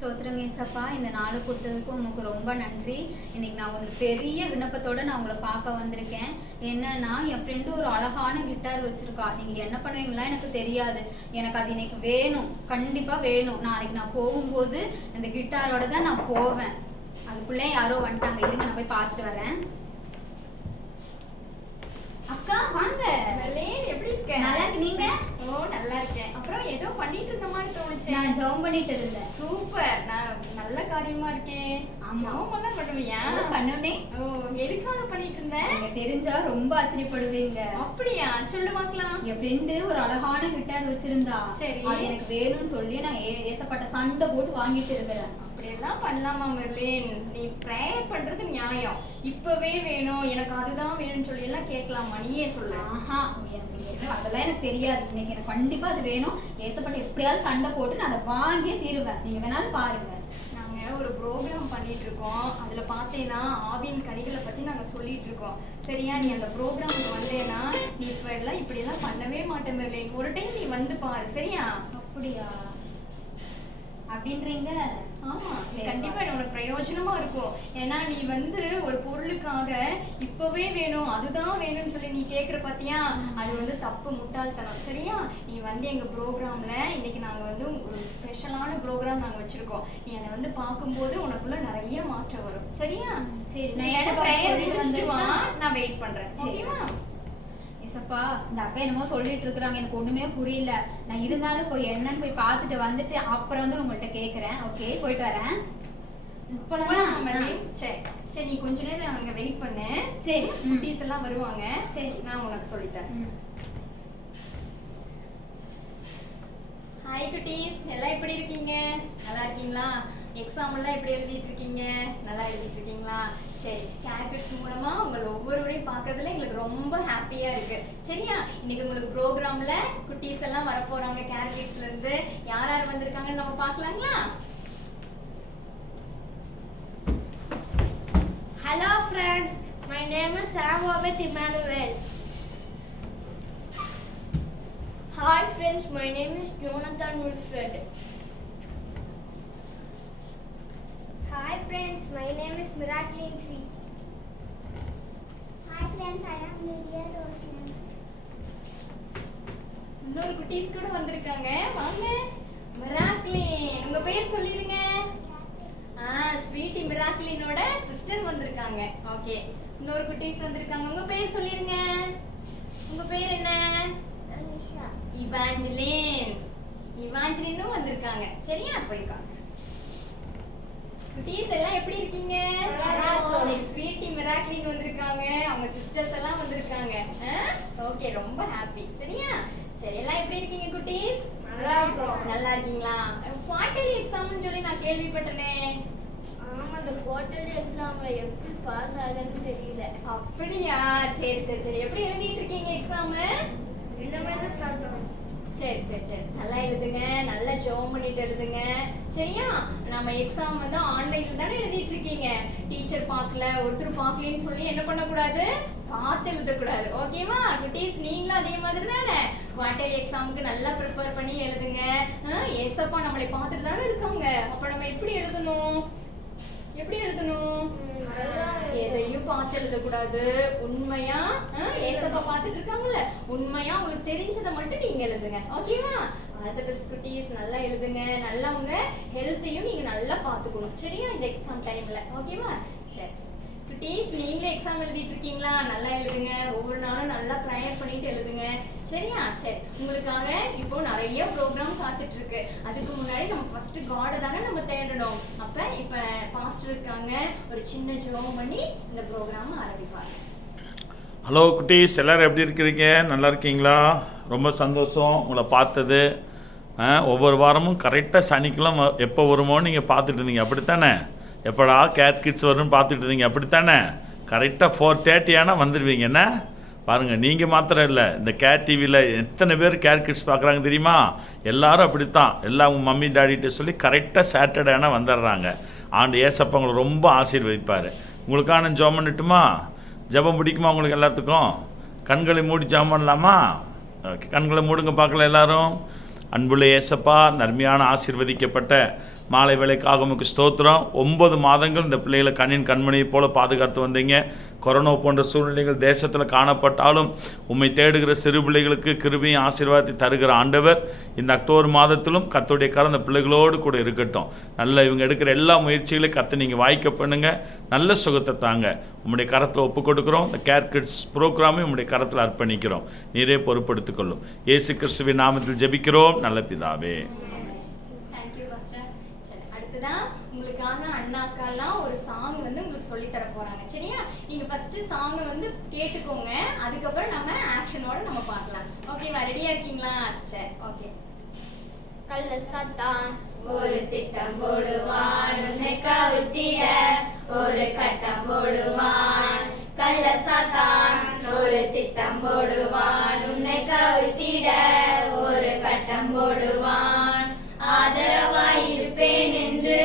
ஸ்தோத்திரம் ஏசப்பா, இந்த நாள் கொடுத்ததுக்கு உங்களுக்கு ரொம்ப நன்றி. இன்னைக்கு நான் ஒரு பெரிய விண்ணப்பத்தோட நான் உங்களை பார்க்க வந்திருக்கேன். என்னன்னா, என் ஃப்ரெண்டு ஒரு அழகான கிட்டார் வச்சிருக்கா. நீங்க என்ன பண்ணுவீங்களா எனக்கு தெரியாது. எனக்கு அது இன்னைக்கு வேணும், கண்டிப்பா வேணும். நாளைக்கு நான் போகும்போது இந்த கிட்டாரோட தான் நான் போவேன். அதுக்குள்ளே யாரோ வந்துட்டாங்க, இருங்க நான் போய் பார்த்துட்டு வரேன். அக்கா வாங்க. எப்படி இருக்க? நல்லா இருக்கு, நீங்க? ஓ நல்லா இருக்கேன். அப்புறம் ஏதோ பண்ணிட்டு இருந்த மாதிரி தோணுச்சு. நான் ஜெபம் பண்ணிட்டு இருந்தேன். சூப்பர், நான் நல்ல காரியமா இருக்கேன். ஜெபம் எல்லாம் பண்ணுவியா? பண்ணுனே. ஓ எதுக்காக பண்ணிட்டு இருந்தேன்? நீங்க தெரிஞ்சா ரொம்ப ஆச்சரியப்படுவீங்க. அப்படியா? சொல்லு பார்க்கலாம். என் ஃப்ரெண்டு ஒரு அழகான கிட்டார் வச்சிருந்தா. சரி. அது எனக்கு வேணும்னு சொல்லி நான் ஏசப்பட்ட சண்டை போட்டு வாங்கிட்டு இருக்கிறேன். அப்படியெல்லாம் பண்ணலாமா மெர்லின்? நீ ப்ரேயர் பண்றது நியாயம். இப்பவே வேணும், எனக்கு அதுதான் வேணும்னு சொல்லி எல்லாம் கேட்கலாமா? நீயே சொல்லு. ஆஹா, அதெல்லாம் எனக்கு தெரியாது. இன்னைக்கு எனக்கு கண்டிப்பா அது வேணும். ஏசப்பட்ட எப்படியாவது சண்டை போட்டு நான் அதை வாங்கியே தீருவேன். நீங்க வேணாலும் பாருங்க. நாங்க ஒரு ப்ரோக்ராம் பண்ணிட்டு இருக்கோம். அதுல பார்த்தேன்னா ஆவியின் கனிகளை பத்தி நாங்க சொல்லிட்டு இருக்கோம். சரியா? நீ அந்த ப்ரோக்ராமுக்கு வந்தேன்னா நீ இப்படி எல்லாம் பண்ணவே மாட்டேன் மெர்லின். ஒரு டைம் நீ வந்து பாரு. சரியா? அப்படியா அப்படின்றீங்க? ஆமா, கண்டிப்பா உனக்கு பிரயோஜனமா இருக்கும். ஏன்னா நீ வந்து ஒரு பொருளுக்காக இப்பவே வேணும், அதுதான் வேணும்னு சொல்லி நீ கேக்குற பாத்தியா, அது வந்து தப்பு, முட்டாள்தனம். சரியா? நீ வந்து எங்க ப்ரோக்ராம்ல இன்னைக்கு நாங்க வந்து ஒரு ஸ்பெஷலான ப்ரோக்ராம் நாங்க வச்சிருக்கோம். நீ அதை வந்து பார்க்கும்போது உனக்குள்ள நிறைய மாற்றம் வரும். சரியா? சரி, நான் வெயிட் பண்றேன். ஓகேவா? ஏசப்பா, இந்த அக்கா என்னமோ சொல்லிட்டு இருக்கிறாங்க, எனக்கு ஒண்ணுமே புரியல. நான் இருந்தாலும் போய் என்னன்னு போய் பார்த்துட்டு வந்துட்டு அப்புறம் வந்து உங்கள்கிட்ட கேட்கறேன். ஓகே, போயிட்டு வரேன். சரி, நீ கொஞ்ச நேரம் அங்க வெயிட் பண்ணு. சரி, குட்டீஸ் எல்லாம் வருவாங்க. சரி, நான் உனக்கு சொல்லித்தரேன். ஹாய் குட்டீஸ், எல்லாம் எப்படி இருக்கீங்க? நல்லா இருக்கீங்களா? எக்ஸாம் எல்லாம் எப்படி எழுதிட்டு இருக்கீங்க? நல்லா எழுதிட்டு இருக்கீங்களா? சரி, கேர்கிட்ஸ் மூலமா உங்களை ஒவ்வொருவரையும் பார்க்கறதுல எங்களுக்கு ரொம்ப ஹாப்பியா இருக்கு. சரியா? இன்னைக்கு உங்களுக்கு ப்ரோக்ராம்ல குட்டீஸ் எல்லாம் வர போறாங்க. கேர்கிட்ஸ்ல இருந்து யார் யார் வந்திருக்காங்கன்னு நம்ம பார்க்கலாங்களா? Hello friends, my name is Sam Obed Emmanuel. Hi friends, my name is Jonathan Wilfred. Hi friends, my name is Miraculin Sweet. Hi friends, I am Lydia Rosman. இன்னொரு குட்டீஸ் கூட வந்திருக்காங்க. வாங்க. மிராக்லின், உங்க பேர் சொல்லிருங்க. ஸ்வீட்டி மிராக்லினோட சிஸ்டர் வந்திருக்காங்க. ஓகே, இன்னொரு குட்டீஸ் வந்திருக்காங்க. உங்க பேர் சொல்லிருங்க. உங்க பேர் என்ன? Anisha. இவாஞ்சலினும் வந்திருக்காங்க. சரியா? போய்க்காங்க. குட்டீஸ் எல்லாம் எப்படி இருக்கீங்க? ஸ்வீட்டி மிராக்லின் வந்திருக்காங்க. அவங்க சிஸ்டர்ஸ் எல்லாம் வந்திருக்காங்க. ஓகே, ரொம்ப ஹாப்பி. சரியா? சரி, எல்லாம் எப்படி இருக்கீங்க குட்டீஸ்? நல்லா இருக்கீங்களா? குவார்டர்லி எக்ஸாம்னு சொல்லி நான் கேள்விப்பட்டனே. ஆமா, அந்த குவார்டர்லி எக்ஸாம்ல எப்படி பாஸ் ஆகுதுன்னு தெரியல. அப்படியா? சரி சரி சரி, எப்படி எழுதிட்டு இருக்கீங்க எக்ஸாம்? இந்த மாதிரி தான் ஸ்டார்ட் ஆகும். சரி சரி சரி, நல்லா எழுதுங்க, நல்லா ஜெபம் பண்ணிட்டு எழுதுங்க. சரியா? நம்ம எக்ஸாம் வந்து ஆன்லைன்ல தானே எழுதிட்டு இருக்கீங்க. டீச்சர் பார்க்கல, ஒருத்தர் பார்க்கலன்னு சொல்லி என்ன பண்ணக்கூடாது, பார்த்து எழுதக்கூடாது. ஓகேவா குட்டீஸ்? நீங்களும் அதே மாதிரி தானே குவார்டர்லி எக்ஸாமுக்கு நல்லா ப்ரிப்பேர் பண்ணி எழுதுங்க. ஏசப்பா நம்மளை பார்த்துட்டு தானே இருக்காங்க. அப்ப நம்ம எப்படி எழுதணும்? எப்படி எழுதணும்? எதையும் பார்த்து எழுதக்கூடாது. உண்மையா ஏசப்பா பார்த்துட்டு இருக்காங்கல்ல, உண்மையா உங்களுக்கு தெரிஞ்சதை மட்டும் நீங்க எழுதுங்க. ஓகேவா? ஆல் தி பெஸ்ட் குட்டீஸ். நல்லா எழுதுங்க. நல்லா உங்க ஹெல்த்தையும் நீங்க நல்லா பாத்துக்கணும். சரியா? இந்த எக்ஸாம் டைம்ல. ஓகேவா? சரி குட்டீஸ், நீங்களே எக்ஸாம் எழுதிட்டு இருக்கீங்களா? நல்லா எழுதுங்க. ஒவ்வொரு நாளும் நல்லா ப்ரேயர் பண்ணிட்டு எழுதுங்க. சரியா? சரி, உங்களுக்காக இப்போ நிறைய ப்ரோக்ராம் காத்துட்டு இருக்கு. அதுக்கு முன்னாடி நம்ம ஃபர்ஸ்ட் காடை தானே நம்ம தேடணும். அப்ப இப்ப பாஸ்டர் இருக்காங்க, ஒரு சின்ன ஜெபம் பண்ணி இந்த ப்ரோக்ராம் ஆரம்பிப்பாங்க. ஹலோ குட்டீஸ், எல்லோரும் எப்படி இருக்கிறீங்க? நல்லா இருக்கீங்களா? ரொம்ப சந்தோஷம் உங்களை பார்த்தது. ஒவ்வொரு வாரமும் கரெக்டாக சனிக்கிழமை எப்போ வருமோ நீங்கள் பார்த்துட்டு இருந்தீங்க, அப்படித்தானே? எப்படா கேட் கிட்ஸ் வரும்னு பார்த்துட்டு இருந்தீங்க, அப்படித்தானே? கரெக்டாக 4:30 ஆனால் வந்துடுவீங்க. என்ன பாருங்கள், நீங்கள் மாத்திரம் இல்லை, இந்த கேட் டிவியில் எத்தனை பேர் கேட் கிட்ஸ் பார்க்குறாங்க தெரியுமா? எல்லோரும் அப்படித்தான். எல்லாம் உங்கள் மம்மி டாடிகிட்ட சொல்லி கரெக்டாக சாட்டர்டே ஆனால் வந்துடுறாங்க. ஆண்டு ஏசப்பா உங்களை ரொம்ப ஆசீர்வதிப்பார். உங்களுக்கான ஜெபம் பண்ணட்டுமா? ஜெபம் பிடிக்குமா உங்களுக்கு எல்லாத்துக்கும்? கண்களை மூடி ஜெபம் பண்ணலாமா? ஓகே, கண்களை மூடுங்க பார்க்கலாம் எல்லாரும். அன்புள்ள ஏசப்பா, நன்மையான ஆசீர்வதிக்கப்பட்ட மாலை வேலைக்காக உமக்கு ஸ்தோத்திரம். 9 மாதங்கள் இந்த பிள்ளைகளை கண்ணின் கண்மணியை போல பாதுகாத்து வந்தீங்க. கொரோனா போன்ற சூழ்நிலைகள் தேசத்தில் காணப்பட்டாலும் உம்மை தேடுகிற சிறு பிள்ளைகளுக்கு கிருபையும் ஆசீர்வாதத்தை தருகிற ஆண்டவர் இந்த அக்டோபர் மாதத்திலும் கர்த்தருடைய கரம் அந்த பிள்ளைகளோடு கூட இருக்கட்டும். நல்ல இவங்க எடுக்கிற எல்லா முயற்சிகளையும் கர்த்தர் நீங்கள் வாய்க்க பண்ணுங்க. நல்ல சுகத்தை தாங்க. உம்முடைய கரத்தில் ஒப்பு கொடுக்குறோம். இந்த கேர் கிட்ஸ் ப்ரோக்ராமை உம்முடைய கரத்தில் அர்ப்பணிக்கிறோம். நீரே பொறுப்படுத்திக் கொள்ளும். இயேசு கிறிஸ்துவின் நாமத்தில் ஜெபிக்கிறோம் நல்ல பிதாவே. Thank you pastor. சரி, அடுத்ததான் உங்களுக்காக அண்ணா அக்காலாம் ஒரு சாங் வந்து உங்களுக்கு சொல்லி தர போறாங்க. சரியா? நீங்க ஃபர்ஸ்ட் சாங் வந்து கேட்டுக்கோங்க. அதுக்கப்புறம் நம்ம ஆக்ஷனோட நம்ம பார்க்கலாம். ஓகேவா? ரெடியா இருக்கீங்களா? சரி, ஓகே. கள்ள சத்தான் ஒரு திட்டம் போடுவான், உன்னை கவுத்திட ஒரு கட்டம் போடுவான். கள்ள சத்தான் ஒரு திட்டம் போடுவான், உன்னை கவுத்திட ஒரு கட்டம் போடுவான். ஆதரவாய் இருப்பேன் என்று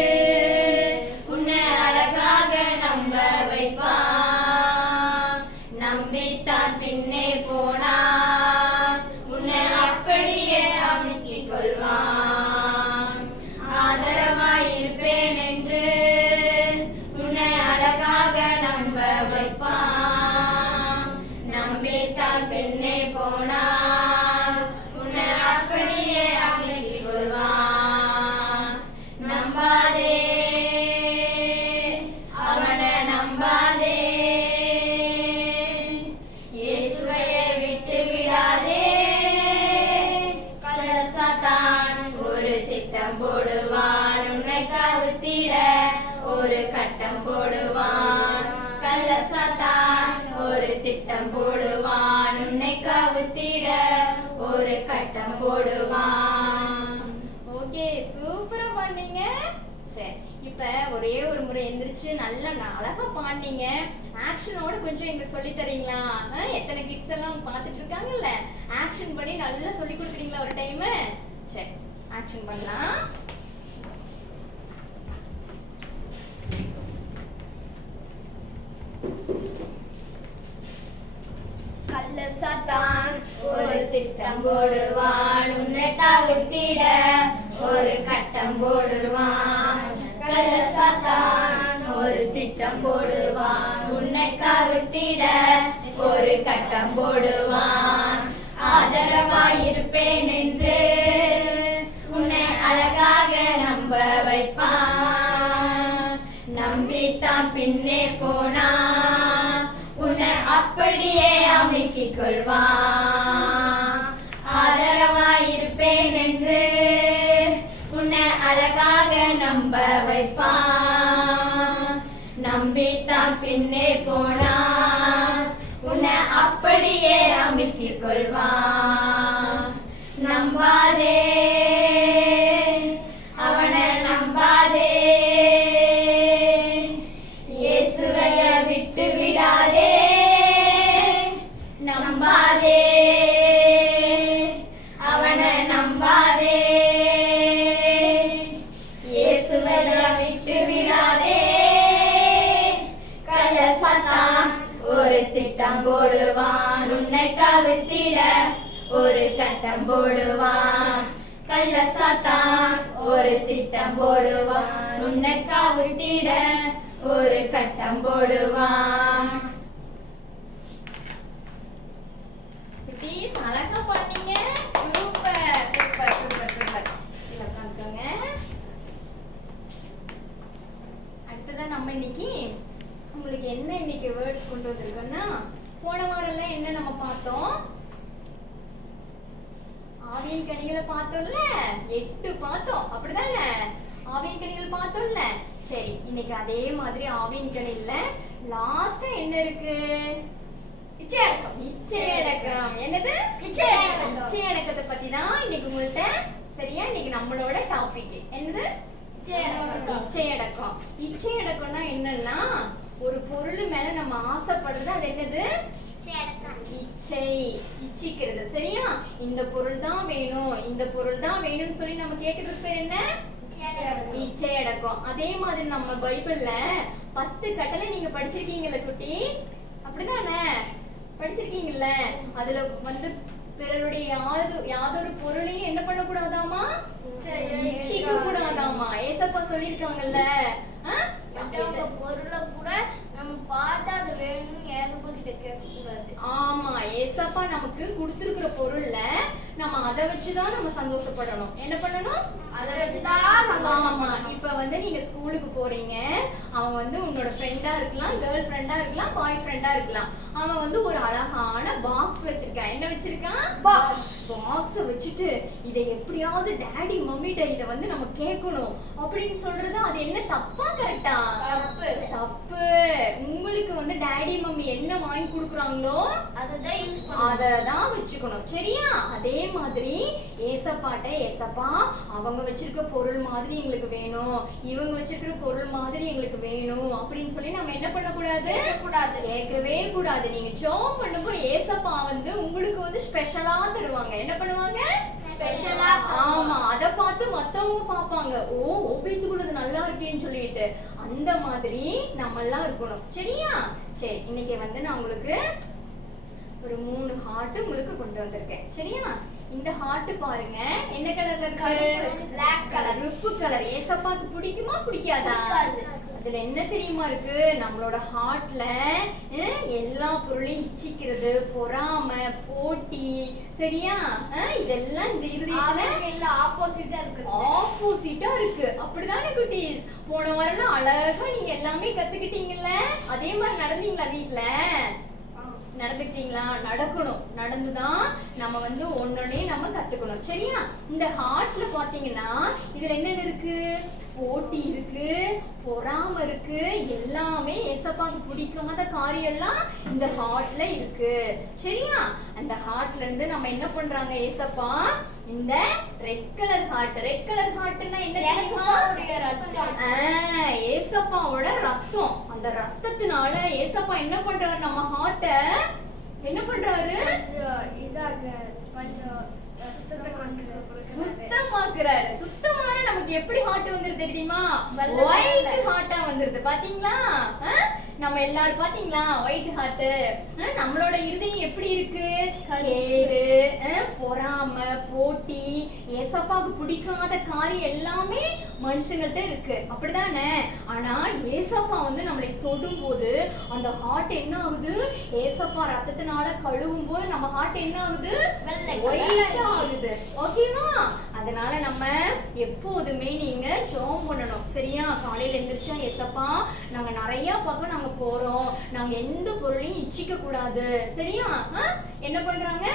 உன்னை அழகாக நம்ப வைப்பான். நம்பித்தான் பின்னே போனான், உன்னை அப்படியே அமுக்கிக் கொள்வான். ஆதரவாய் இருப்பேன் என்று உன்னை அழகாக நம்ப வைப்பான். நம்பித்தான் பின்னே போனான், உன்னை அப்படியே அமுக்கிக் கொள்வான். நம்பாதே, அவனை நம்பாதே, இயேசுவையே விட்டு விடாதே. கள்ள சாத்தான் ஒரு திட்டம் போடுவான், உன்னை கவுத்திட ஒரு கட்டம் போடுவான். கள்ள சாத்தான் ஒரு திட்டம் போடுவான், உன்னை கவுத்திட ஒரு கட்டம் போடுவான். ஓகே, சூப்பரா பாடுனீங்க. சரி, இப்ப ஒரே ஒரு முறை எந்திரிச்சு நல்லா அழகா பாடுனீங்க. ஆக்ஷனோட கொஞ்சம் எங்களுக்கு சொல்லி தரீங்களா? எத்தனை கிட்ஸ் எல்லாம் பார்த்துட்டு இருக்காங்கல்ல, ஆக்ஷன் பண்ணி நல்லா சொல்லி கொடுக்குறீங்களா ஒரு டைம்? சரி, ஆக்ஷன் பண்ணலாம். கள்ள சாத்தான் ஒரு திட்டம் போடுவான், உன்னை கவுத்திட ஒரு கட்டம் போடுவான். கள்ள சாத்தான் ஒரு திட்டம் போடுவான், உன்னை கவுத்திட ஒரு கட்டம் போடுவான். ஆதரவாய் இருப்பேன் என்று உன்னை அழகாக நம்ப வைப்பான். நம்பித்தான் பின்னே போனான், உன்னை அப்படியே அமுக்கிக் கொள்வான். ஆதரவாய் இருப்பேன் என்று உன்னை அழகாக நம்ப வைப்பான். நம்பித்தான் பின்னே போனான், உன்னை அப்படியே அமுக்கிக் கொள்வான். நம்பாதே, அவனை நம்பாதே, இயேசுவைய விட்டு விடாதே. நம்பாதே, அவனை நம்பாதே, இயேசுவைய விட்டு விடாதே. கள்ள சாத்தான் ஒரு திட்டம் போடுவான், உன்னை கவுத்திட ஒரு கட்டம் போடுவான். கள்ள சாத்தான் ஒரு திட்டம் போடுவான், உன்னை கவுத்திட ஒரு கட்டம் போடுவான். குட்டீஸ், அழகா பாடுனீங்க. Super super super super. கீழே உட்காந்துக்கோங்க. அடுத்ததான் நம்ம இன்னைக்கு உங்களுக்கு என்ன இன்னைக்கு வேர்ட்ஸ் கொண்டு வந்திருக்கோம்னா, போன வாரம்ல என்ன நம்ம பார்த்தோம்? ஆவியின் கனிகளை பார்த்தோம்ல, 8 பார்த்தோம். அப்படிதானே? ஆவியின் கனிகள் பார்த்தோம்ல. சரி, இன்னைக்கு அதே மாதிரி ஆவியின் கனில லாஸ்டா என்ன இருக்கு? இச்சையடக்கம். இச்சையடக்கம். என்னது? இச்சையடக்கம். இச்சையடக்கத்தை பத்தி தான் இன்னைக்கு உங்கள்ட்ட. சரியா? இன்னைக்கு நம்மளோட டாபிக் என்னது? இச்சையடக்கம். இச்சையடக்கம்னா என்னன்னா, ஒரு பொருள் மேல நம்ம ஆசைப்படுறது, அது என்னது? இச்சை. இச்சிக்கிறது. சரியா? இந்த பொருள் தான் வேணும், இந்த பொருள் தான் வேணும்னு சொல்லி நம்ம கேக்குறது பேர் என்ன? இச்சை அடக்கம். அதே மாதிரி நம்ம பைபிள்ல 10 கட்டளை நீங்க படிச்சிருக்கீங்கல்ல குட்டீஸ்? அப்படிதானே? படிச்சிருக்கீங்கல்ல? அதுல வந்து பிறருடைய யாதொரு பொருளையும் என்ன பண்ணக்கூடாதாமா, இச்சிக்க கூடாதாமா. ஏசப்பா சொல்லியிருக்காங்கல்ல. மற்றவங்க பொருளை கூட நம்ம பார்த்து அது வேணும்னு ஏசப்பா கிட்ட கேட்க கூடாது. ஆமா, ஏசப்பா நமக்கு கொடுத்திருக்கிற பொருள்ல நம்ம அதை வச்சுதான் நம்ம சந்தோஷப்படணும். என்ன பண்ணணும்? அதை வச்சுதான் ஆமா. இப்ப வந்து நீங்க ஸ்கூலுக்கு போறீங்க, அவன் வந்து உன்னோட ஃப்ரெண்டா இருக்கலாம், கேர்ள் ஃப்ரெண்டா இருக்கலாம், பாய் ஃப்ரெண்டா இருக்கலாம். அவன் வந்து ஒரு அழகான பாக்ஸ் வச்சிருக்கான். என்ன வச்சிருக்கான்? பாக்ஸ் வச்சுட்டு இதை எப்படியாவது டாடி மம்மிட்ட இதை வந்து நம்ம கேட்கணும் அப்படின்னு சொல்றது அது என்ன தப்பா கரெக்டா? தப்பு. தப்பு. உங்களுக்கு வந்து டாடி மம்மி என்ன வாங்கி கொடுக்குறாங்களோ அததான் யூஸ் அததான் வச்சுக்கணும். சரியா? அதே மாதிரி ஏசப்பாட்ட ஏசப்பா அவங்க வச்சிருக்க பொருள் மாதிரி எங்களுக்கு வேணும், இவங்க வச்சிருக்கிற பொருள் மாதிரி எங்களுக்கு வேணும் அப்படின்னு சொல்லி நம்ம என்ன பண்ணக்கூடாது? கேட்கவே கூடாது. நீங்க ஜெபம் பண்ணும்போது ஏசப்பா வந்து உங்களுக்கு வந்து ஸ்பெஷலா தருவாங்க. என்ன பண்ணுவாங்க? ஸ்பெஷலா. ஆமா, அத பார்த்து மத்தவங்க பாப்பாங்க, ஓ ஓபித்துக்குள்ளது நல்லா இருக்கேன்னு சொல்லிட்டு. அந்த மாதிரி நம்ம எல்லாம் இருக்கணும். சரியா? சரி, இன்னைக்கு வந்து நான் உங்களுக்கு ஒரு 3 ஹார்ட் உங்களுக்கு கொண்டு வந்திருக்கேன். சரியா? இந்த ஹார்ட் பாருங்க என்ன கலர்ல இருக்கு? Black colour. ருப்பு கலர். ஏசப்பாக்கு பிடிக்குமா பிடிக்காதா? அதுல என்ன தெரியுமா இருக்கு? நம்மளோட ஹார்ட்ல எல்லா பொருளையும் இச்சிக்கிறது, பொறாமை, போட்டி, சரியா? இதெல்லாம் இந்த இருதயத்துல ஆப்போசிட்டா இருக்கு. ஆப்போசிட்டா இருக்கு. அப்படிதானே குட்டீஸ்? போன வாரம் அழகா நீங்க எல்லாமே கத்துக்கிட்டீங்கல்ல? அதே மாதிரி நடந்தீங்களா? வீட்ல நடந்துக்கிட்டீங்களா? நடக்கணும். நடந்துதான் நம்ம வந்து ஒன்னொன்னே நம்ம கத்துக்கணும். சரியா? இந்த ஹார்ட்ல பாத்தீங்கன்னா இதுல என்னென்ன இருக்கு? போட்டி இருக்கு, பொறாம இருக்கு, எல்லாமே ஏசப்பாக்கு பிடிக்காத காரியம் எல்லாம் இந்த ஹார்ட்ல இருக்கு. சரியா? அந்த ஹார்ட்ல இருந்து நம்ம என்ன பண்றாங்க ஏசப்பா? இந்த red colour heart. Red colour ஹார்ட்னா என்ன தெரியுமா? ஏசப்பாவோட ரத்தம். அந்த ரத்தத்தினால ஏசப்பா என்ன பண்றாரு? நம்ம ஹார்ட்ட என்ன பண்றாரு? சுத்தமாக்குறாரு. சுத்தமான நமக்கு எப்படி ஹார்ட் வந்துருது தெரியுமா? ஒயிட் ஹார்ட்டா வந்துருது. பாத்தீங்களா? நம்ம எல்லாரும் பாத்தீங்களா ஒயிட் ஹார்ட்? நம்மளோட இருதயம் எப்படி இருக்கு? கேடு, பொறாமை, போட்டி, ஏசப்பாக்கு பிடிக்காத காரியம் எல்லாமே மனுஷங்கள்ட்ட இருக்கு. அப்படிதானே? ஆனா ஏசப்பா வந்து நம்மளை தொடும் போது அந்த ஹார்ட் என்ன ஆகுது? ஏசப்பா ரத்தத்தினால கழுவும் போது நம்ம ஹார்ட் என்ன ஆகுது? ஒயிட்டா ஆகுது. ஓகேவா? அதனால நம்ம எப்போதுமே நீங்க ஜெபம் பண்ணணும். சரியா? காலையில எந்திரிச்சா ஏசப்பா நாங்க நிறைய பக்கம் நாங்க போறோம், நாங்க எந்த பொருளையும் இச்சிக்க கூடாது. சரியா? என்ன பண்றாங்க?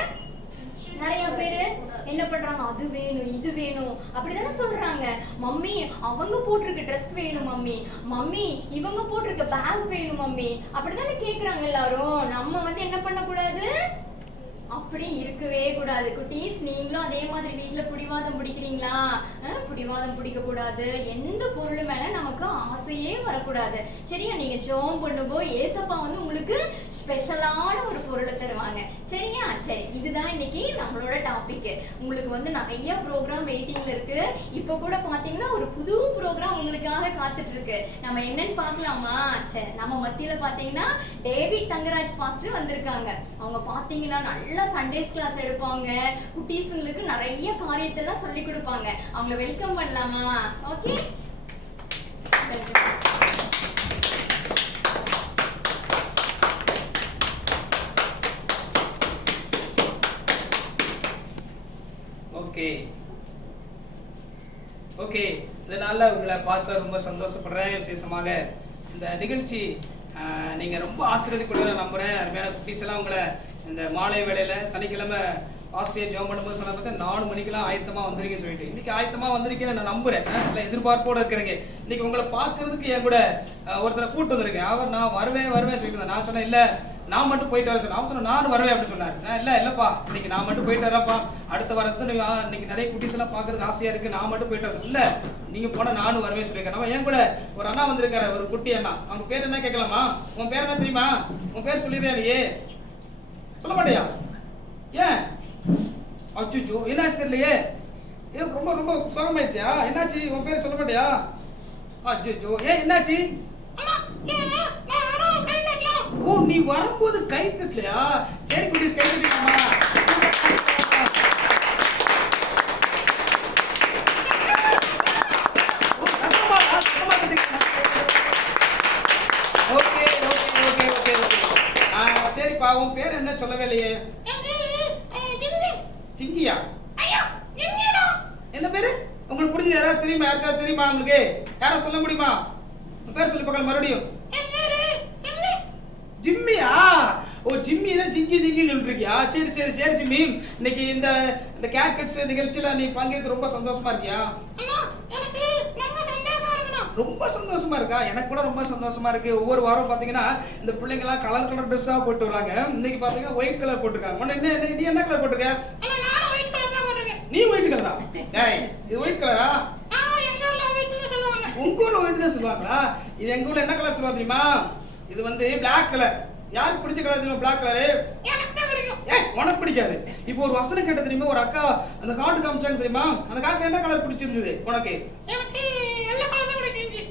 நிறைய பேரு என்ன பண்றாங்க? அது வேணும், இது வேணும் அப்படிதானே சொல்றாங்க. மம்மி அவங்க போட்டிருக்க ட்ரெஸ் வேணும் மம்மி, மம்மி இவங்க போட்டிருக்க பேக் வேணும் மம்மி அப்படிதானே கேக்குறாங்க எல்லாரும். நம்ம வந்து என்ன பண்ண கூடாது? அப்படி இருக்கவே கூடாது. குட்டீஸ், நீங்களும் அதே மாதிரி வீட்டுல பிடிவாதம் பிடிக்கிறீங்களா? பிடிவாதம் பிடிக்க கூடாது. எந்த பொருள் மேல நமக்கு ஆசையே வரக்கூடாது. சரியா? நீங்க ஜெபம் பண்ணும்போது ஏசப்பா வந்து உங்களுக்கு ஸ்பெஷலான ஒரு பொருளை தருவாங்க. சரியா? சரி, இதுதான் இன்னைக்கு நம்மளோட டாபிக். உங்களுக்கு வந்து நிறைய ப்ரோக்ராம் வெயிட்டிங்ல இருக்கு. இப்ப கூட பாத்தீங்கன்னா ஒரு புது ப்ரோக்ராம் உங்களுக்காக காத்துட்டு இருக்கு. நம்ம என்னன்னு பாக்கலாமா? சரி, நம்ம மத்தியில பாத்தீங்கன்னா டேவிட் தங்கராஜ் பாஸ்டர் வந்திருக்காங்க. அவங்க பாத்தீங்கன்னா நல்ல சண்டேஸ் கிளாஸ் எடுப்பாங்க. குட்டீஸ்ங்களுக்கு நிறைய காரியத்தெல்லாம் சொல்லி கொடுப்பாங்க. அவங்கள வெல்கம் பண்ணலாமா? Okay, okay okay. இதனால உங்களை பார்க்க ரொம்ப சந்தோஷப்படுறேன். விசேஷமாக இந்த நிகழ்ச்சி நீங்க ரொம்ப ஆசீர்வதிக்கூட நம்புறேன். அருமையான குட்டீஸ் எல்லாம் உங்களை இந்த மாலை வேளையில சனிக்கிழமை பாஸ்டர் ஜெபம் பண்ணும்போது சொன்ன பார்த்தா 4 மணிக்கெல்லாம் ஆயத்தமா வந்திருக்கீங்க சொல்லிட்டு இன்னைக்கு ஆயத்தமா வந்திருக்கீங்கன்னு நான் நம்புறேன். இல்லை எதிர்பார்ப்போட இருக்கிறீங்க. இன்னைக்கு உங்களை பார்க்கறதுக்கு என் கூட ஒருத்தரை கூட்டு வந்திருக்கேன். அவர் நான் வருவேன் சொல்லிட்டு இருந்தேன். நான் சொன்னேன் இல்ல நான் மட்டும் போயிட்டு வர சொன்னேன். அவர் சொன்ன நானும் வருவேன் அப்படின்னு சொன்னார். நான் இல்லப்பா இன்னைக்கு நான் மட்டும் போயிட்டு வரப்பா, அடுத்த வாரத்து இன்னைக்கு நிறைய குட்டீஸ் எல்லாம் பாக்குறதுக்கு ஆசையா இருக்கு, நான் மட்டும் போயிட்டு வரேன். இல்ல நீங்க போனா நானும் வருவேன் சொல்லியிருக்கேன். நம்ம என் கூட ஒரு அண்ணா வந்திருக்காரு, ஒரு குட்டி அண்ணா. அவங்க பேர் என்ன கேட்கலாமா? உன் பேர் என்ன தெரியுமா? உன் பேர் சொல்லிடுறேன். நீ சொல்ல மாட்டியா? ஏன்? அச்சுச்சோ, என்னாச்சு தெரியலையே? ரொம்ப ரொம்ப சுகமாயிடுச்சா? என்னாச்சு? உன் பேர் சொல்ல மாட்டியா? அச்சுச்சோ, ஏன் என்னாச்சு? ஓ, நீ வரும்போது கை தட்டலையா? சரி குட்டீஸ், கை தட்டிக்கலாமா? சிங்கியா? என்ன பேரு? உங்களுக்கு புரிஞ்சு யாராவது தெரியுமா? யாருக்காவது தெரியுமா உங்களுக்கு? யாரும் சொல்ல முடியுமா? உங்க பேர் சொல்லி பார்க்கலாம் மறுபடியும். ஜிம்மியா? ஓ ஜிம்மி தான் ஜிங்கி ஜிங்கின்னு சொல்லிட்டு இருக்கியா? சரி சரி சரி ஜிம்மி, இன்னைக்கு இந்த கேட் கிட்ஸ் நிகழ்ச்சியில நீ பங்கேற்க ரொம்ப சந்தோஷமா இருக்கியா? ரொம்ப சந்தோஷமா இருக்கா? எனக்கு கூட ரொம்ப சந்தோஷமா இருக்கு. ஒவ்வொரு வாரம் பாத்தீங்கன்னா இந்த பிள்ளைங்க எல்லாம் கலர் கலர் ட்ரெஸ்ஸா போட்டு வராங்க. இன்னைக்கு பாத்தீங்கன்னா ஒயிட் கலர் போட்டுருக்காங்க. நீ என்ன கலர் போட்டுருக்க? நீ ஒயிட் கலரா? ஏய் இது ஒயிட் கலரா? உங்க ஊர்ல ஒயிட் தான் சொல்லுவாங்களா? இது எங்க ஊர்ல என்ன கலர் சொல்லுவாங்க தெரியுமா? இது வந்து பிளாக் கலர். யாருக்கு பிடிச்ச கலர் தெரியுமா பிளாக் கலரு? உனக்கு பிடிக்காது. இப்போ ஒரு வசனம் கேட்ட தெரியுமா? ஒரு அக்கா அந்த கார்டு காமிச்சாங்க தெரியுமா? அந்த கார்டுல என்ன கலர் பிடிச்சிருந்தது உனக்கு?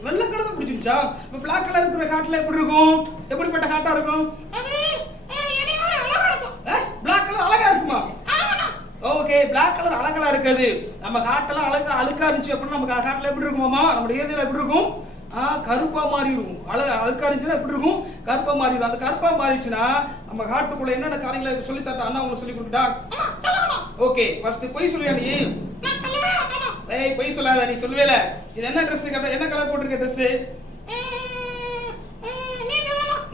வெள்ளை கலர் தான் பிடிச்சிருச்சா? இப்போ பிளாக் கலர் இருக்கிற கார்டுல எப்படி இருக்கும்? எப்படிப்பட்ட கார்டா இருக்கும்? பிளாக் கலர் அழகா இருக்குமா? ஓகே, பிளாக் கலர் அழகா இருக்காது. நம்ம காட்டெல்லாம் அழுக்கா இருந்துச்சு அப்படின்னா நம்ம காட்டுல எப்படி இருக்குமாமா? நம்ம ஏரியால எப்படி இருக்கும்? கருப்பா மாறி இருக்கும். அழுக்கா இருந்துச்சுன்னா எப்படி இருக்கும்? கருப்பா மாறிடும். அந்த கருப்பா மாறிடுச்சுன்னா நம்ம காட்டுக்குள்ள என்னென்ன காரியங்களை சொல்லி தரட்டா? அண்ணா உங்களுக்கு சொல்லி கொடுத்துட்டா? ஓகே, ஃபர்ஸ்ட் பொய் சொல்லுவியா நீ? ஏய் பொய் சொல்லாத, நீ சொல்லுவேல. இது என்ன ட்ரெஸ்? என்ன கலர் போட்டிருக்க ட்ரெஸ்?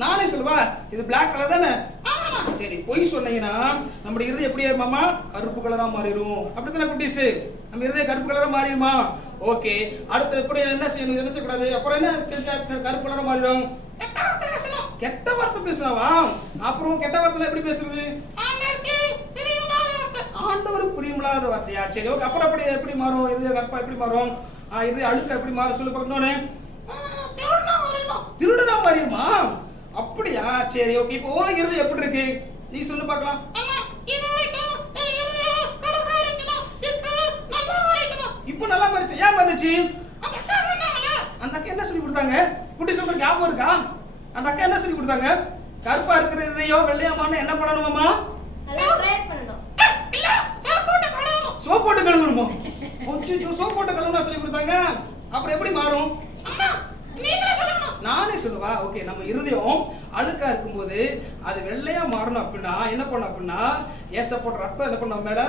நானே சொல்லுவா? இது பிளாக் கலர் தானே? சரி, பொய் சொன்னீங்கன்னா நம்ம இருதயம் எப்படி மாமா? கருப்பு கலரா மாறிடும். அப்படித்தானே குட்டீஸ்? நம்ம இருதயம் கருப்பு கலரா மாறிடுமா? ஓகே, அடுத்து எப்படி என்ன செய்யணும்? என்ன செய்யக்கூடாது? அப்புறம் என்ன செஞ்சா கருப்பு கலரா மாறிடும்? கெட்ட வார்த்தை பேசுறாவா? அப்புறம் கெட்ட வார்த்தை எப்படி பேசுறது? ஆண்டவருக்கு புரியுமில்லாத வார்த்தையா? சரி ஓகே, அப்புறம் எப்படி மாறும்? இருதயம் கருப்பா எப்படி மாறும்? இருதயம் அழுக்கா எப்படி மாறும்? சொல்லி பார்க்கணும்னே. திருடனா மாறிடுமா? அப்படியா? சரி ஓகே, இப்போ ஓரோ இருதயம் எப்படி இருக்கு? நீ சொல்லு பார்க்கலாம். இப்போ நல்லா மாறிச்சு. ஏன் மாறிச்சு? அந்த அக்கா என்ன சொல்லி கொடுத்தாங்க? குட்டி சொல்ற ஞாபகம் இருக்கா? அந்த அக்கா என்ன சொல்லி கொடுத்தாங்க? கருப்பா இருக்கிற இதயம் வெள்ளையாமான என்ன பண்ணணுமாமா? சோப் போட்டு கழுவணுமா? சோப் போட்டு கழுவணும் சொல்லி கொடுத்தாங்க. அப்புறம் எப்படி மாறும்? நானே சொல்லுவா? ஓகே, நம்ம இருதயம் அழுக்கா இருக்கும்போது அது வெள்ளையா மாறணும் அப்படின்னா என்ன பண்ணணும் அப்படின்னா ஏசப்போட ரத்தம் என்ன பண்ணணும் மேல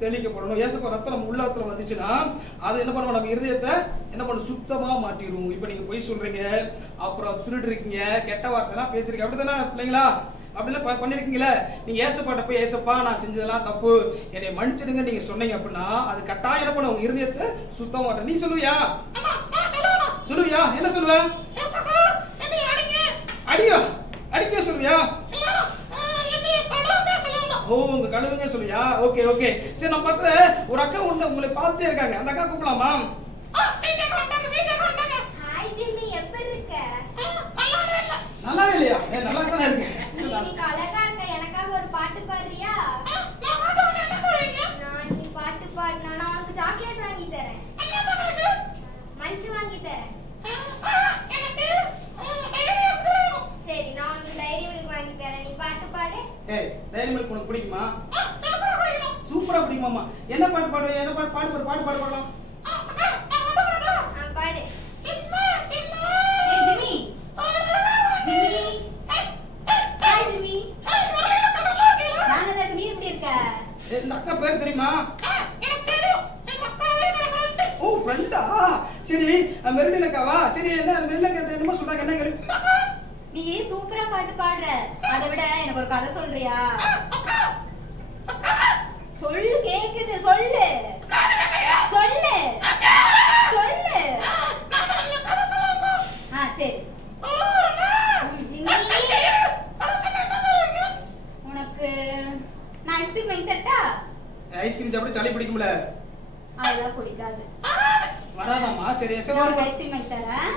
தெளிக்கப்படணும். ஏசப்போட ரத்தம் நம்ம உள்ளத்துல வந்துச்சுன்னா அது என்ன பண்ணுவோம்? நம்ம இருதயத்தை என்ன பண்ண சுத்தமா மாற்றிடும். இப்போ நீங்க பொய் சொல்றீங்க, அப்புறம் திருடுறீங்க, கெட்ட வார்த்தைலாம் பேசுறீங்க, அப்படித்தானே பிள்ளைங்களா? அப்படிலாம் பண்ணிருக்கீங்களே. நீங்க ஏசப்பாட்ட போய் ஏசப்பா நான் செஞ்சதெல்லாம் தப்பு, என்னை மன்னிச்சிடுங்க நீங்க சொன்னீங்க அப்படின்னா அது கட்டாயம் என்ன பண்ண உங்க இருதயத்தை சுத்தமா மாட்ட. நீ சொல்லுவியா? சொல்லுவியா? என்ன சொல்லுவ? அடியா? அடிக்க சொல்லுவியா? ஓ உங்க கழுவுங்க சொல்லுவியா? ஓகே ஓகே, சரி. நம்ம பக்கத்துல ஒரு அக்கா ஒண்ணு உங்களை பார்த்துட்டே இருக்காங்க. அந்த அக்கா கூப்பிடலாமா? ஹாய் ஜிம்மி, எப்படி இருக்க? நல்லாவே இல்லையா? நல்லா தானே இருக்கு. நீ அழகா இருக்க. எனக்காக ஒரு பாட்டு பாடுறியா? நான் நீ பாட்டு பாடினா நான் உனக்கு சாக்லேட் வாங்கி தரேன். மஞ்சு வாங்கி தரேன். சரி, நான் உனக்கு டைரி மில்க் வாங்கி தரேன். நீ பாட்டு பாடு. ஏய், டைரி மில்க் உனக்கு பிடிக்குமா? சூப்பரா பிடிக்குமாமா? என்ன பாட்டு பாடுவ? என்ன பாட்டு பாடு? பாட்டு பாடலாம். பாடு. Jimmy Jimmy hi Jimmy. நான் நல்லா இருக்கேன். நீ எப்படி இருக்க? இந்த அக்கா பேர் தெரியுமா? ஓ ஃப்ரெண்டா? சரி, மெரிலின் அக்காவா? சரி, என்ன மெரிலின் அக்கா என்னமோ சொல்றாங்க, என்ன கேளு. நீ சூப்பரா பாட்டு பாடுற. அதை விட எனக்கு ஒரு கதை சொல்றியா? சொல்லு, கேக்குது. சொல்லு சொல்லு சொல்லு. சரி. உனக்கு நான் ஐஸ்கிரீம் வாங்கி தரட்டா? ஐஸ்கிரீம் சாப்பிட சளி பிடிக்கும்ல? அதெல்லாம் பிடிக்காது. வராதாமா? சரி சரி, நான் ஒரு ஐஸ்கிரீம் வாங்கி தரேன்.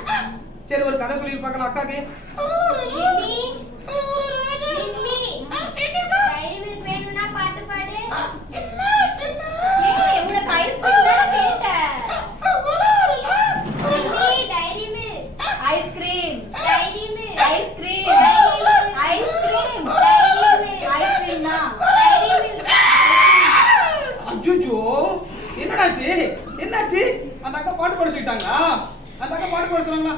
சரி, ஒரு கதை சொல்லி பார்க்கலாம் அக்காக்கு. ஜிம்மி ஜிம்மி, டைரி மில்க் வேணும்னா பாட்டு பாடு. ஏய், உனக்கு ஐஸ்கிரீம் தான் கேட்டேன். Jimmy, Dairy Milk. Ice cream Dairy Milk. Ice cream ice cream ice cream தான். Dairy Milk. அச்சோ, என்னடாச்சு? என்னாச்சு? அந்த அக்கா பாட்டு பாட சொல்லிட்டாங்களா? அந்த அக்கா பாட்டு பாட சொன்னாங்களா?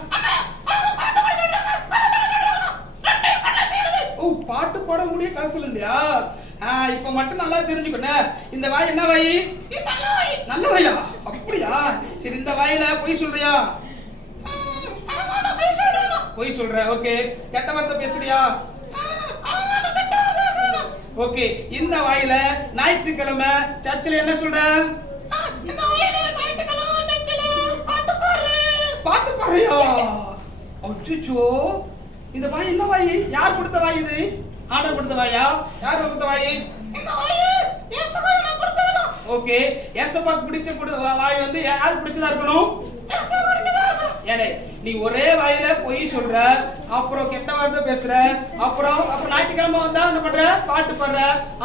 ஓ, பாட்டு பாட முடிய கதை சொல்லலையா? இப்ப மட்டும் நல்லா தெரிஞ்சுக்கணே. இந்த வாய் என்ன வாய்? நல்ல வாயா? அப்படியா? சரி, இந்த வாயில பொய் சொல்றியா? பொய் சொல்ற. ஓகே. கெட்ட வார்த்தை பேசுறியா? ஓகே. இந்த வாயில ஞாயிற்றுக்கிழமை சர்ச்சில் என்ன சொல்ற? பாட்டு பாடுறியா? அச்சோ, இந்த வாய் என்ன வாய்? யார் கொடுத்த வாய் இது? ஆண்டவர் கொடுத்த வாயா? யார் கொடுத்த வாய்? ஓகே. ஏசப்பாக்கு பிடிச்ச வாய் வந்து யாருக்கு பிடிச்சதா இருக்கணும்? ஏனே, நீ ஒரே வாயில பொய் சொல்ற, அப்புறம் கெட்ட வார்த்தை பேசுற, அப்புறம் ஞாயிற்றுக்கிழமை வந்தா என்ன பண்ற? பாட்டு பாடுற,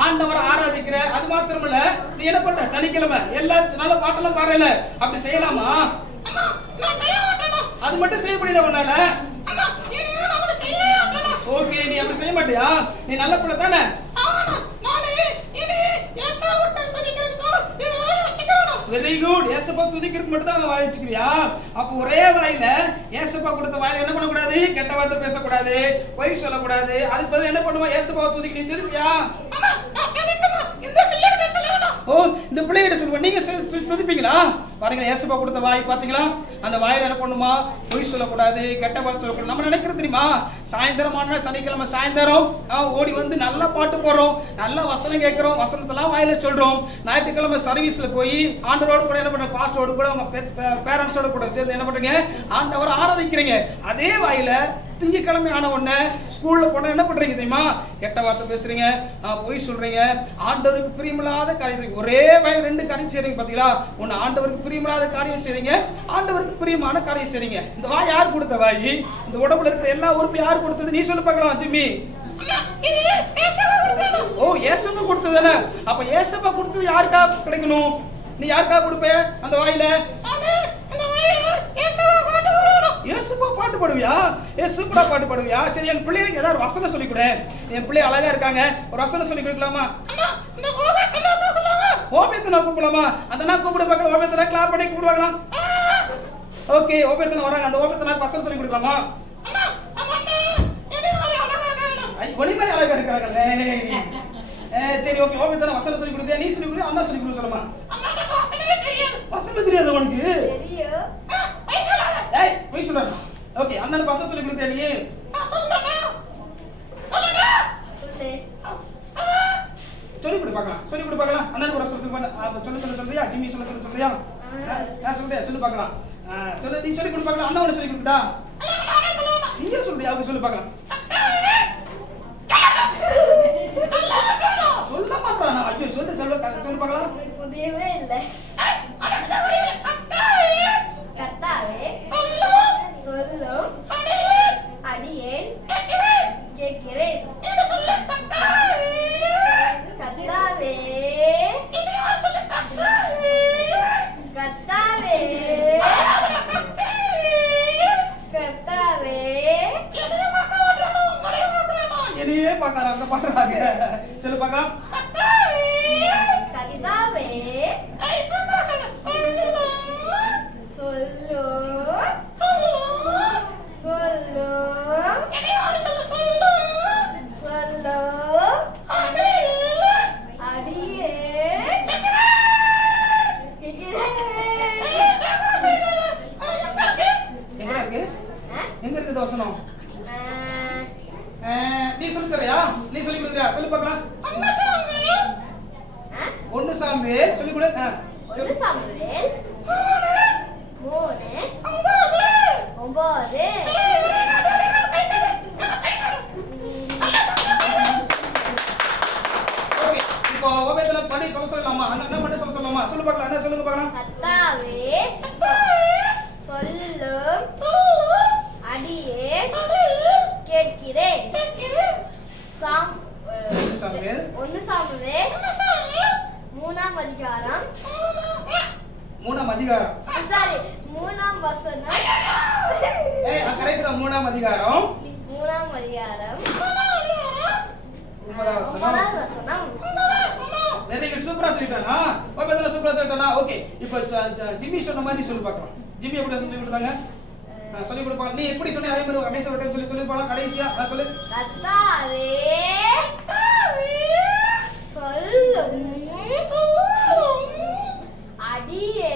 ஆண்டவரை ஆராதிக்கிற. அது மாத்திரம் இல்ல, நீ என்ன பண்ற? சனிக்கிழமை எல்லா நல்ல பாட்டெல்லாம் பாடுறல. அப்படி செய்யலாமா? அது மட்டும் செய்ய முடியாத உன்னால? ஓகே, நீ அப்படி செய்ய மாட்டியா? நீ நல்ல பிள்ளை தானே? Very good. ஏசப்பா துதிக்கிறதுக்கு மட்டும் தான் வாய் வச்சுக்கிறியா? அப்ப ஒரே வாயில ஏசப்பா கொடுத்த வாயில என்ன பண்ண கூடாது? கெட்ட வார்த்தை பேசக்கூடாது, பொய் சொல்லக்கூடாது. அதுக்கு பதில் என்ன பண்ணுவா? ஏசப்பா துதிக்க நீ துதிப்பியா? ஓ, இந்த பிள்ளைகிட்ட சொல்லுவா. நீங்க துதிப்பீங்களா? பாருங்க, ஏசப்பா கொடுத்த வாய் பாத்தீங்களா? அந்த வாயில என்ன பண்ணுமா? பொய் சொல்லக்கூடாது, கெட்ட வார்த்தை சொல்லக்கூடாது. நம்ம நினைக்கிறது தெரியுமா? சாயந்தரம் ஆனா சனிக்கிழமை சாயந்தரம் ஓடி வந்து நல்லா பாட்டு போடுறோம், நல்ல வசனம் கேட்கிறோம், வசனத்தெல்லாம் வாயில சொல்றோம். ஞாயிற்றுக்கிழமை சர்வீஸ்ல போய் ஆண்டவரோட கூட என்ன பண்ற? பாஸ்டரோட கூட உங்க பேரண்ட்ஸோட கூட சேர்ந்து என்ன பண்றீங்க? ஆண்டவரை ஆராதிக்கிறீங்க. அதே வாயில திங்கக்கிழமை ஆன உடனே ஸ்கூல்ல போனா என்ன பண்றீங்க தெரியுமா? கெட்ட வார்த்தை பேசுறீங்க, பொய் சொல்றீங்க, ஆண்டவருக்கு பிரியமில்லாத காரியம். ஒரே வாயில் ரெண்டு காரியம் செய்றீங்க பாத்தீங்களா? ஒன்னு ஆண்டவருக்கு பிரியமில்லாத காரியம் செய்றீங்க, ஆண்டவருக்கு பிரியமான காரியம் செய்றீங்க. இந்த வாய் யார் கொடுத்த வாய்? இந்த உடம்புல இருக்கிற எல்லா உறுப்பு யார் கொடுத்தது? நீ சொல்லு பார்க்கலாம் ஜிம்மி. ஓ, ஏசப்பா கொடுத்ததுதானே? அப்ப ஏசப்பா கொடுத்தது யாருக்காக கிடைக்கணும்? நீ யாருக்காக கொடுப்ப அந்த வாயில? ஏசப்பா பாட்டு பாடுவியா? சூப்பரா பாட்டு பாடுவியா? சரி, என் பிள்ளைகளுக்கு ஏதாவது வசனம் சொல்லி கொடு. என் பிள்ளை அழகா இருக்காங்க, ஒரு வசனம் சொல்லி கொடுக்கலாமா? ஓபேத்தனா கூப்பிடலாமா? அந்த நான் கூப்பிட பார்க்கலாம். ஓபேத்தனா கிளாப் பண்ணி கூப்பிடுவாங்களாம். ஓகே, ஓபேத்தனா வராங்க. அந்த ஓபேத்தனா வசனம் சொல்லி கொடுக்கலாமா? ஒளிமறை அழகா இருக்காங்களே. சரி, ஓகே. ஓபேத்தனா வசனம் சொல்லி கொடுத்தியா? நீ சொல்லி கொடு, அண்ணா சொல்லி கொடு. சொல்லுமா? வசனம் தெரியாது உனக்கு? தெரியும். ஏய், போய் சொல்ற. ஓகே, அண்ணன் வசனம் சொல்லி கொடுத்தியா நீ? சொல்லி கொடு பார்க்கலாம். சொல்லி கொடு பார்க்கலாம். அண்ணனுக்கு ஒரு வசனம் சொல்றியா? ஜிம்மி சொல்றியா? நான் சொல்றேன், சொல்லி பார்க்கலாம். சொல்லு, நீ சொல்லி கொடு பார்க்கலாம். அண்ணா உனக்கு சொல்லி கொடுத்தா? நீங்க சொல்றியா? அவங்க சொல்லி பார்க்கலாம். சொல்ல மாட்டானா? ஐயோ, சொல்லு சொல்லு பார்க்கலாம். புரியவே இல்லை. கர்த்தாவே சொல்லும் அடியேன் கேட்கிறேன். கர்த்தாவே கர்த்தாவே கர்த்தாவே என்னையே பார்க்கறாங்க பாக்குறாங்க. சொல்லு பார்க்கலாம். கர்த்தாவே எங்க இருக்குது வசனம்? நீ சொல்லி தரியா? நீ சொல்லி கொடுக்குறியா? சொல்லி பார்க்கலாம். 1 சாமுவேல் சொல்லி கொடு. 1 சாமுவேல் 3:9. ஓகே, இப்போ ஓபேத்தன பண்ணி சொல்லலாமா? அந்த அண்ணா மட்டும் சொல்லலாமா? சொல்லு பார்க்கலாம். என்ன சொல்லுங்க பார்க்கலாம். கர்த்தாவே சொல்லும் அடியேன் கேட்கிறேன். 1 சாமுவேல் 3ஆம் அதிகாரம். சாரி, 3ஆம் வசனம். கரெக்ட் தான். 3ஆம் அதிகாரம் 9ஆம் வசனம். Very good. சூப்பரா சொல்லிட்டானா? ஓபேத்தன சூப்பரா சொல்லிட்டானா? ஓகே, இப்போ ஜிம்மி சொன்ன மாதிரி சொல்லி பார்க்கலாம். ஜிம்மி எப்படி சொல்லி கொடுத்தாங்க? சொல்லி கொடுப்பா. நீ எப்படி சொன்ன அதே மாதிரி கடைசி ஒரு டைம் சொல்லி பாக்கலாம். கடைசியா சொல்லு. கர்த்தாவே சொல்லும் அடியே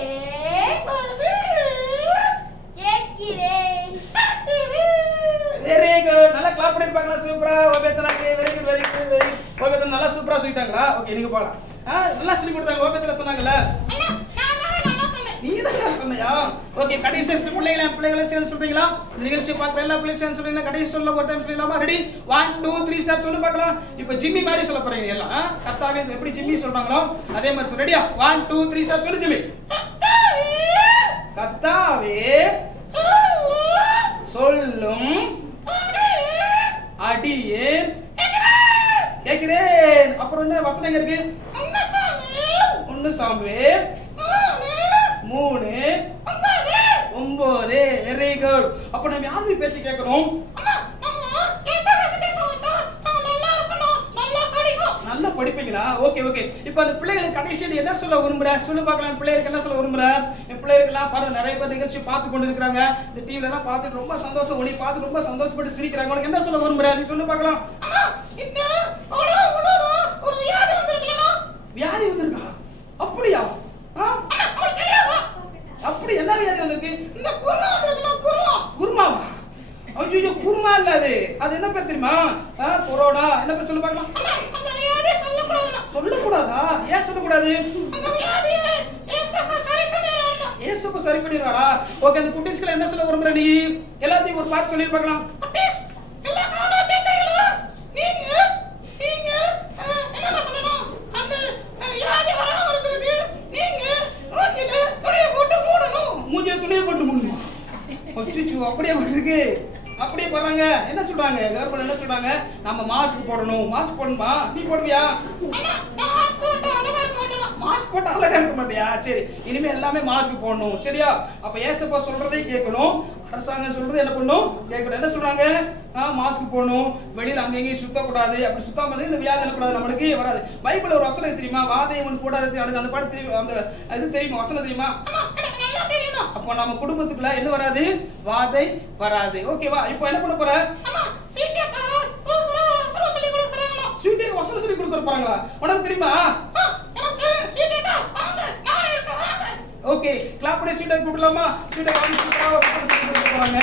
கேட்கிறேன். Very good. நல்லா கிளாப் பண்ணி பார்க்கலாம். சூப்பரா ஓபேத்தனாக்கு. Very good very good very good. ஓபேத்தனா நல்லா சூப்பரா சொல்லிட்டாங்களா? ஓகே நீங்க போலாம். நல்லா சொல்லி கொடுத்தாங்க. ஓபேத்தனா சொன்னாங்கல? நீ தான் சொன்னியா? ஓகே கடைசி டெஸ்ட் பிள்ளைகளை சேர்ந்து சொல்றீங்களா? இந்த நிகழ்ச்சி பார்க்குற எல்லா பிள்ளைகளும் சேர்ந்து சொல்றீங்க. கடைசி சொல்ல ஒரு டைம் சொல்லலாமா? ரெடி 1 2 3 ஸ்டார்ட் சொல்லு பார்க்கலாம். இப்போ ஜிம்மி மாதிரி சொல்ல போறீங்க எல்லாம். கர்த்தாவே எப்படி ஜிம்மி சொல்றாங்களோ அதே மாதிரி சொல்ல. ரெடியா? 1 2 3 ஸ்டார்ட் சொல்லு ஜிம்மி. கர்த்தாவே சொல்லும் அடியே கேட்கிறேன். அப்புறம் என்ன வசனம் எங்க இருக்கு? 1 சாமுவேல் 3 9. Very good. அப்ப நம்ம யாரு பேச்சு கேட்கணும்? நல்லா படிப்பீங்களா? Okay okay. இப்போ அந்த பிள்ளைகளுக்கு கடைசியில் என்ன சொல்ல விரும்புற? சொல்லு பார்க்கலாம். பிள்ளைகளுக்கு என்ன சொல்ல விரும்புற? என் பிள்ளைகளுக்கெல்லாம் பாருங்க நிறைய பேர் நிகழ்ச்சி பார்த்து கொண்டு இருக்கிறாங்க. இந்த டிவில எல்லாம் பார்த்துட்டு ரொம்ப சந்தோஷம். உன்னை பார்த்து ரொம்ப சந்தோஷப்பட்டு சிரிக்கிறாங்க. உனக்கு என்ன சொல்ல விரும்புற? நீ சொல்லு பார்க்கலாம். வியாதி வந்திருக்கா? அப்படியா? அப்படி என்ன வியாதி வந்திருக்கு? இந்த குருமா வந்திருக்குல. குருமாவா? ஐயோ குருமா இல்ல அது. அது என்ன பேர் தெரியுமா? கொரோனா. என்ன பேர் சொல்லு பார்க்கலாம். அந்த வியாதி சொல்லக்கூடாதா? ஏன் சொல்லக்கூடாது? அந்த வியாதியை இயேசுக்கு சரி பண்ணிடுவாரா? ஓகே அந்த குட்டீஸ்களை என்ன சொல்ல விரும்புற நீ? எல்லாத்தையும் ஒரு பாட்டு சொல்லி பார்க்கலாம். குட்டீஸ் எல்லாம் கவனமா கேட்டீங்களா? நீங்க என்ன பண்ணணும்? அந்த வியாதி வராம இருக்குது. நீங்க மூஞ்சில துணியை போட்டு மூடணும். மூஞ்சில துணியை போட்டு மூடணும். அச்சச்சோ அப்படியே போட்டுருக்கு. அப்படியே போறாங்க. என்ன சொல்றாங்க? கவர்மெண்ட் என்ன சொல்றாங்க? நம்ம மாஸ்க் போடணும். மாஸ்க் போடணுமா? நீ போடுவியா? மாஸ்க் போட்டு அழகா இருக்க மாட்டியா? சரி இனிமே எல்லாமே மாஸ்க் போடணும். சரியா? அப்ப ஏசப்பா சொல்றதை கேட்கணும். அரசாங்கம் சொல்றது என்ன பண்ணணும்? கேட்கணும். என்ன சொல்றாங்க? மாஸ்க் போடணும். வெளியில அங்கேயும் சுத்தக்கூடாது. அப்படி சுத்தாம இருந்தா இந்த வியாதி கூடாது நம்மளுக்கு வராது. பைபிள்ல ஒரு வசனம் தெரியுமா? வாதையவன் கூட இருக்கு. அந்த பாட்டு தெரியும். அந்த இது தெரியுமா? வசனம் தெரியுமா? அப்போ நம்ம குடும்பத்துக்குள்ள என்ன வராது? வாதை வராது. ஓகேவா? இப்போ என்ன பண்ண போற? ஸ்வீட்டே வசனம் சொல்லி கொடுக்க போறாங்களா? உனக்கு தெரியுமா? ஓகே கிளாப் பண்ணி ஸ்வீட்டை கூப்பிடலாமா? ஸ்வீட்டை வாங்கி சூப்பரா வசனம் சொல்லி கொடுக்க போறாங்க.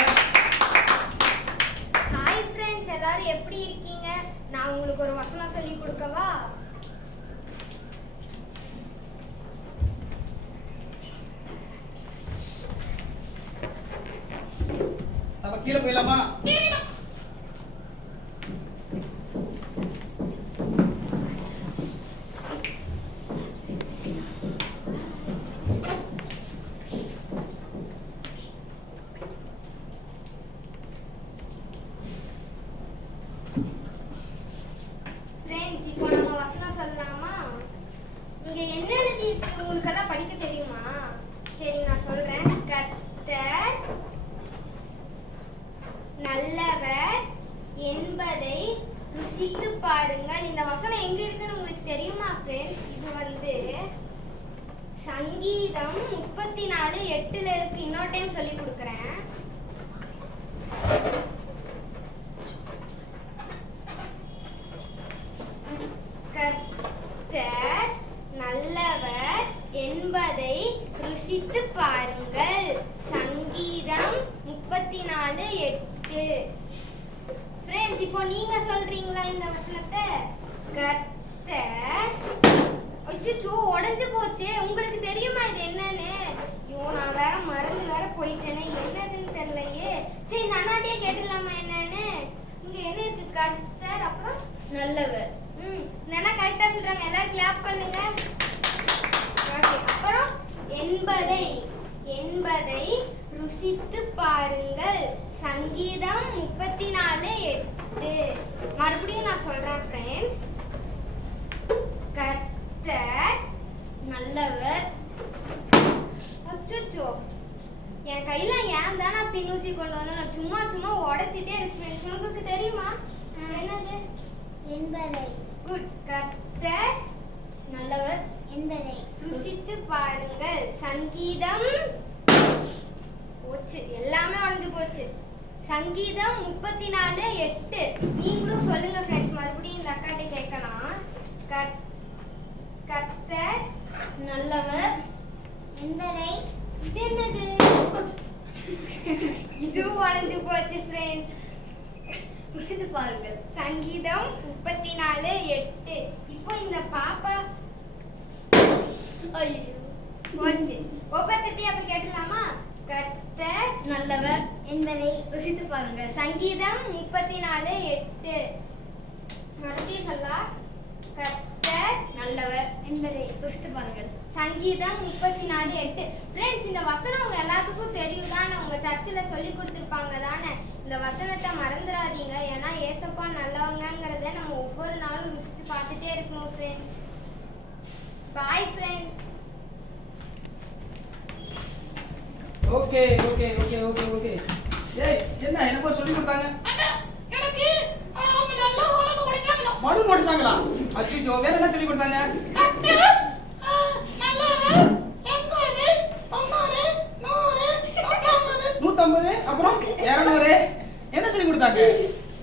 ஹாய் ஃப்ரெண்ட்ஸ், எல்லாரும் எப்படி இருக்கீங்க? நான் உங்களுக்கு ஒரு வசனம் சொல்லி கொடுக்கவா? நம்ம கீழே போயிடலாமா? ஃப்ரெண்ட்ஸ், இப்போ நம்ம வசனம் சொல்லலாமா? இங்க என்ன எழுதி இருக்கு? உங்களுக்கெல்லாம் படிக்க தெரியுமா? சரி நான் சொல்றேன். கர்த்தர் நல்லவர் என்பதை ருசித்து பாருங்கள். இந்த வசனம் எங்க இருக்குன்னு உங்களுக்கு தெரியுமா ஃப்ரெண்ட்ஸ்? இது சங்கீதம் 34:8 இருக்கு. இன்னொரு டைம் சொல்லி கொடுக்குறேன். கர்த்தர் நல்லவர் என்பதை ருசித்து பாருங்கள். சங்கீதம் 34:8. ஃப்ரெண்ட்ஸ், இப்போ நீங்க சொல்றீங்களா இந்த வசனத்தை? கர்த்தர் அச்சோ உடைஞ்சு போச்சு. உங்களுக்கு தெரியுமா இது என்னன்னு? ஐயோ நான் வேற மறந்து வேற போயிட்டேனே. என்னதுன்னு தெரியலையே. சரி இந்த அண்ணாட்டியே கேட்டுடலாமா என்னன்னு? இங்க என்ன இருக்கு? கர்த்தர் அப்புறம் நல்லவர். என்ன கரெக்டா சொல்றாங்க. எல்லாரும் கிளாப் பண்ணுங்க. ஓகே. அப்புறம் என்பதை ருசித்து பாருங்கள். சங்கீதம் 34:8. மறுபடியும் நான் சொல்றேன் ஃப்ரெண்ட்ஸ். கர்த்தர் நல்லவர். அச்சோ என் கையில ஏன் தான் நான் பின்னூசி கொண்டு வந்தேன்? நான் சும்மா உடைச்சிட்டே இருக்கேன். உங்களுக்கு தெரியுமா என்னது? என்பதை. குட். கர்த்தர் நல்லவர் என்பதை ருசித்து பாருங்கள். சங்கீதம் போச்சு. எல்லாமே உடைஞ்சு போச்சு. சங்கீதம் 34:8. நீங்களும் சொல்லுங்க ஃப்ரெண்ட்ஸ். மறுபடியும் இந்த அக்காட்ட கேட்கலாம். கர்த்தர் நல்லவர் என்பதை இது என்னது? இதுவும் உடைஞ்சு போச்சு ஃப்ரெண்ட்ஸ். புரிந்து பாருங்கள். சங்கீதம் 34:8. இப்போ இந்த பாப்பா ஐயோ போச்சு. ஒவ்வொருத்தையும் அப்ப கேட்டலாமா? கர்த்தர் நல்லவர் என்பதை ருசித்து பாருங்கள். சங்கீதம் 34:8. மறுபடியும் சொல்லலாம். கர்த்தர் நல்லவர் என்பதை ருசித்து பாருங்கள். சங்கீதம் 34:8. ஃப்ரெண்ட்ஸ், இந்த வசனம் உங்க எல்லாத்துக்கும் தெரியும் தானே? உங்க சர்ச்சில் சொல்லி கொடுத்துருப்பாங்க தானே? இந்த வசனத்தை மறந்துடாதீங்க. ஏன்னா ஏசப்பா நல்லவங்கிறத நம்ம ஒவ்வொரு நாளும் ருசித்து பார்த்துட்டே இருக்கணும் friends. Bye friends. Okay okay okay okay okay. ஏய் என்ன என்னப்பா சொல்லி கொடுத்தாங்க? எனக்கு அவங்க நல்லா உலகம் முடிச்சாங்களா? மறு முடிச்சாங்களா? அச்சோ, வேற என்ன சொல்லி கொடுத்தாங்க? கர்த்தர் நல்லவர் என்பதை 90 100 150 அப்புறம் 200 என்ன சொல்லி கொடுத்தாங்க?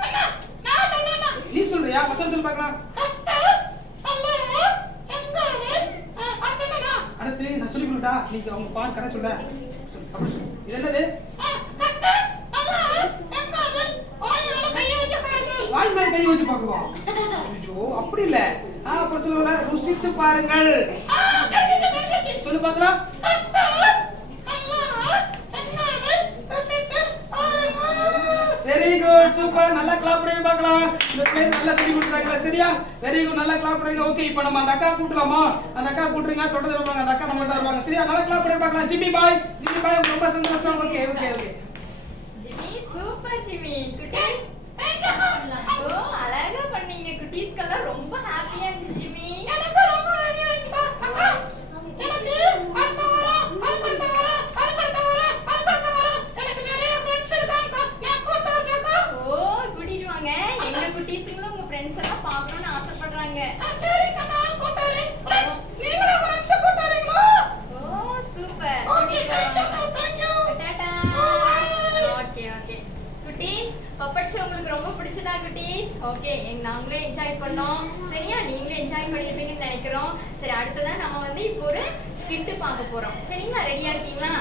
அண்ணா நான் சொல்றேன். நீ சொல்றியா? வசனம் சொல்லி பார்க்கலாம். கர்த்தர் நல்லவர் என்பதை அடுத்து நான் சொல்லி கொடுத்தா நீ அவங்க பார் கரெக்ட் சொல்ல. அப்படி சொல்லு. இது என்னது? கர்த்தர் நல்லவர் என்பதை வாய் மேல கை வச்சு பார்க்கவா? ஐயோ அப்படி இல்ல. அப்புறம் சொல்லுவல ருசித்து பாருங்கள். சொல்லு பார்க்கலாம். Very good, super. நல்லா கிளாப் பண்ணி பார்க்கலாம். இந்த பிளேயர் நல்லா சொல்லி கொடுத்தாங்க. சரியா? வெரி குட், நல்லா கிளாப் பண்ணுங்க. ஓகே, இப்போ நம்ம அந்த அக்கா கூட்டலாமா? அந்த அக்கா கூட்டுறீங்க, தொடர்ந்து வருவாங்க. அந்த அக்கா நம்ம கிட்ட வருவாங்க. சரியா? நல்லா கிளாப் பண்ணி பார்க்கலாம். ஜிம்மி பாய், ஜிம்மி பாய் ரொம்ப சந்தோஷம். Okay okay okay. Jimmy super Jimmy. குட்டி ஓ அழகா பண்ணீங்க. குட்டீஸ்க்கெல்லாம் ரொம்ப ஹாப்பியா இருந்துச்சு ஜிம்மி. எனக்கு ரொம்ப ஹாப்பியா இருந்துச்சுப்பா. அக்கா எனக்கு அடுத்த வாரம் அது அடுத்த வாரம் எனக்கு நிறைய ஃப்ரெண்ட்ஸ் இருக்காங்க. நான் கூட்டி வரேன்க்கா. ஓ கூட்டிட்டு வாங்க. எங்க குட்டீஸ்ங்களும் உங்க ஃப்ரெண்ட்ஸ் எல்லாம் பார்க்கணும்னு ஆசைப்படுறாங்க. சரிக்கா, நான் கூட்டி வரேன். ஃப்ரெண்ட்ஸ் நீங்களும் ஃப்ரெண்ட்ஸ் கூட்டி வரீங்களா? Oh super. Okay thank you. டாடா. Okay okay. குட்டீஸ், பப்பட் ஷோ உங்களுக்கு ரொம்ப பிடிச்சதா குட்டீஸ்? ஓகே, நாங்களே என்ஜாய் பண்ணோம். சரியா? நீங்களே என்ஜாய் பண்ணிருப்பீங்கன்னு நினைக்கிறோம். சரி, அடுத்ததா நம்ம வந்து இப்போ ஒரு ஸ்கிட் பார்க்க போறோம். சரிங்களா? ரெடியா இருக்கீங்களா?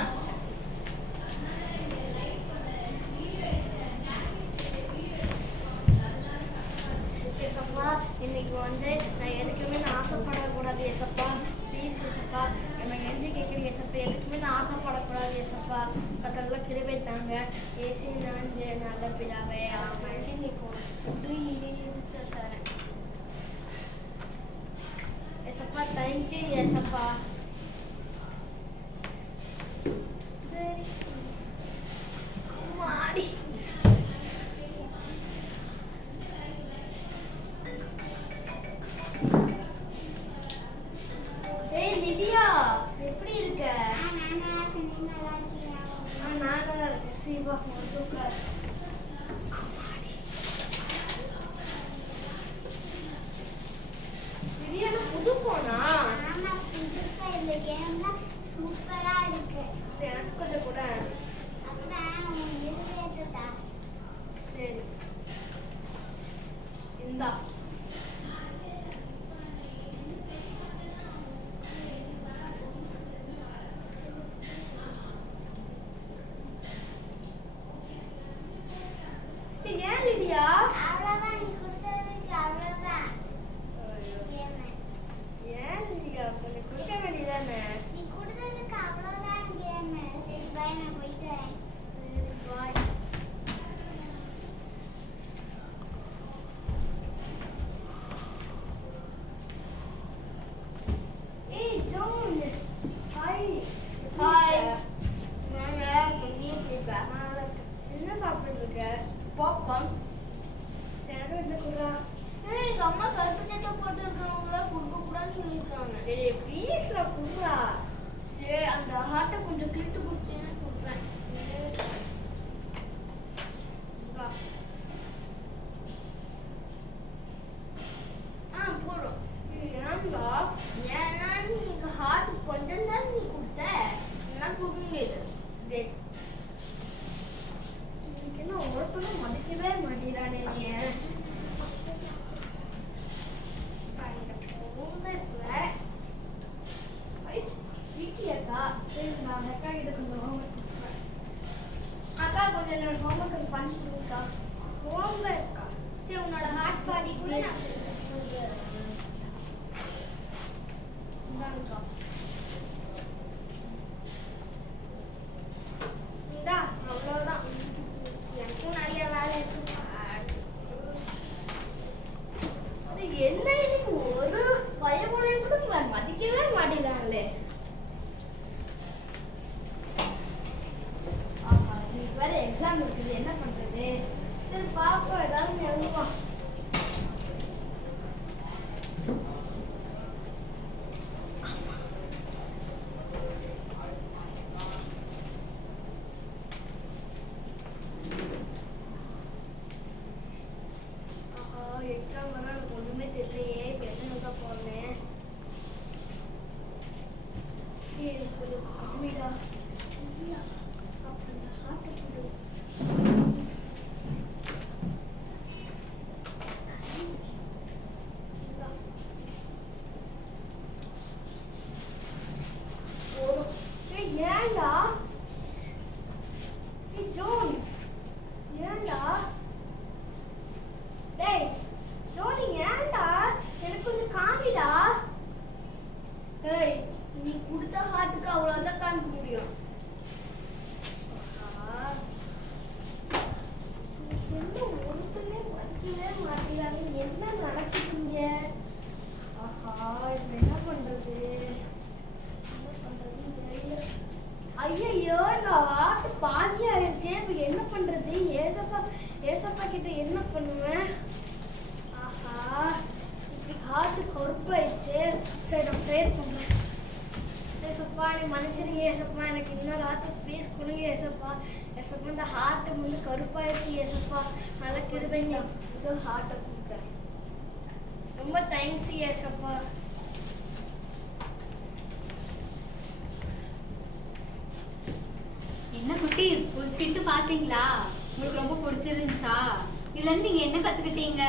ஏசப்பா, இன்னைக்கு வந்து நான் எதுக்குமே நான் ஆசைப்படக்கூடாது ஏசப்பா. ப்ளீஸ் ஏசப்பா, எனக்கு எழுதி கேட்குறேன் ஏசப்பா. எதுக்குமே நான் ஆசைப்படக்கூடாது ஏசப்பா. அதெல்லாம் கிருபை தாங்க. ஏசி நான் நல்ல பிதாவே ஆமாம். இன்னைக்கு தரேன் ஏசப்பா. தேங்க்யூ ஏசப்பா. சரி மாடி. ஏய் லிடியா, எப்படி இருக்க? நான் நல்லா இருக்கேன். சீவா உட்கார். லிடியா, புது போனா? ஆமா, புதுசா இந்த கேம்ல சூப்பரா இருக்கு. சரி, எனக்கு கொஞ்சம் கூட. அப்புறம் உன் இருவேட்டா. சரி இந்தா. ஏன் லிடியா? அவ்வளவுதான், நீ கொடுத்ததுக்கு அவ்வளவுதான். கேமு. ஏன் லிடியா, கொஞ்சம் கொடுக்க வேண்டியதானே? நீ கொடுத்ததுக்கு அவ்வளவுதான் கேமு. சரி பாய், நான் போயிட்டு வரேன். சரி பாய். ஏய் ஜோன், ஹாய். ஹாய். நீ எப்படி இருக்க? என்ன சாப்பிட்டு இருக்க? பாப்கார்ன். எனக்கு இந்த குரா. ஏன்னா எங்க அம்மா கருப்பு சட்டை போட்டுருக்கவங்கள கொடுக்க கூடாதுன்னு சொல்லியிருக்காங்க. டேய் ப்ளீஸ்ல குரா. சரி, அந்த ஹார்ட்டை கொஞ்சம் கிழித்து கொடுத்தீங்கன்னா கொடுப்பேன். போடும். ஏன்டா? ஏன்னா நீங்க ஹார்ட் கொஞ்சம் தான் நீ கொடுத்த, என்னால் கொடுக்க முடியாது. இன்னைக்கு என்ன ஒருத்தனும் மதிக்கவே மாட்டேங்கிறானே நீ. வேற சரி நான் அக்கா கிட்ட கொஞ்சம் ஹோம்ஒர்க் கொடுக்குறேன். அக்கா கொஞ்சம் என்னோட ஹோம்ஒர்க் பண்ணி கொடுக்கா. ஹோம்ஒர்க்கா? சரி உன்னோட ஹார்ட் பாதி கூட நான் இந்தாங்கக்கா. இந்தா அவ்வளோதான். எனக்கும் நிறைய வேலை இருக்கு. அது என்ன இதுக்கு ஒரு பயமோடையும் கூட மதிக்கவே மாட்டேங்கிறாங்களே. ஆமா இன்னைக்கு வேற எக்ஸாம் இருக்குது, என்ன பண்றது? சரி பாப்போம், ஏதாவது எழுதுவோம். எக்ஸாம் வர எனக்கு ஒண்ணுமே தெரியலையே. இப்ப என்ன தான் போனேன் கொஞ்சம் காமிடா. ஏன்டா ஜோன், ஏன்டா டேய் ஜோனி, ஏன்டா எனக்கு கொஞ்சம் காமிடா. ஏய் நீ கொடுத்த ஹார்ட்டுக்கு அவ்வளோதான் காமிக்க முடியும். என்ன ஒருத்தனே வரவே மாட்டேங்கிறாங்க, என்ன நடக்குதுங்க? ஆஹா இப்ப என்ன பண்றது, என்ன பண்றதுன்னு தெரியல. ஐயோ நான் ஹார்ட் பாதி ஆயிடுச்சு. இப்ப என்ன பண்றது? ஏசப்பா கிட்ட என்ன பண்ணுவேன்? ஆஹா இப்படி ஹார்ட் கருப்பாயிடுச்சு. சரி நான் ப்ரேயர் பண்றேன். ஏசப்பா நீ மன்னிச்சிருங்க ஏசப்பா, எனக்கு இன்னொரு ஹார்ட் ப்ளீஸ் கொடுங்க ஏசப்பா. ஏசப்பா இந்த ஹார்ட் வந்து கருப்பாயிடுச்சு ஏசப்பா, நல்ல கிருபைங்க இது ஹார்ட்டை கொடுக்க. ரொம்ப தேங்க்ஸ் ஏசப்பா. என்ன குட்டி ஸ்கூல் ஸ்கிட் பாத்தீங்களா? உங்களுக்கு ரொம்ப பிடிச்சிருந்துச்சா? இதுல இருந்து நீங்க என்ன கத்துக்கிட்டீங்க?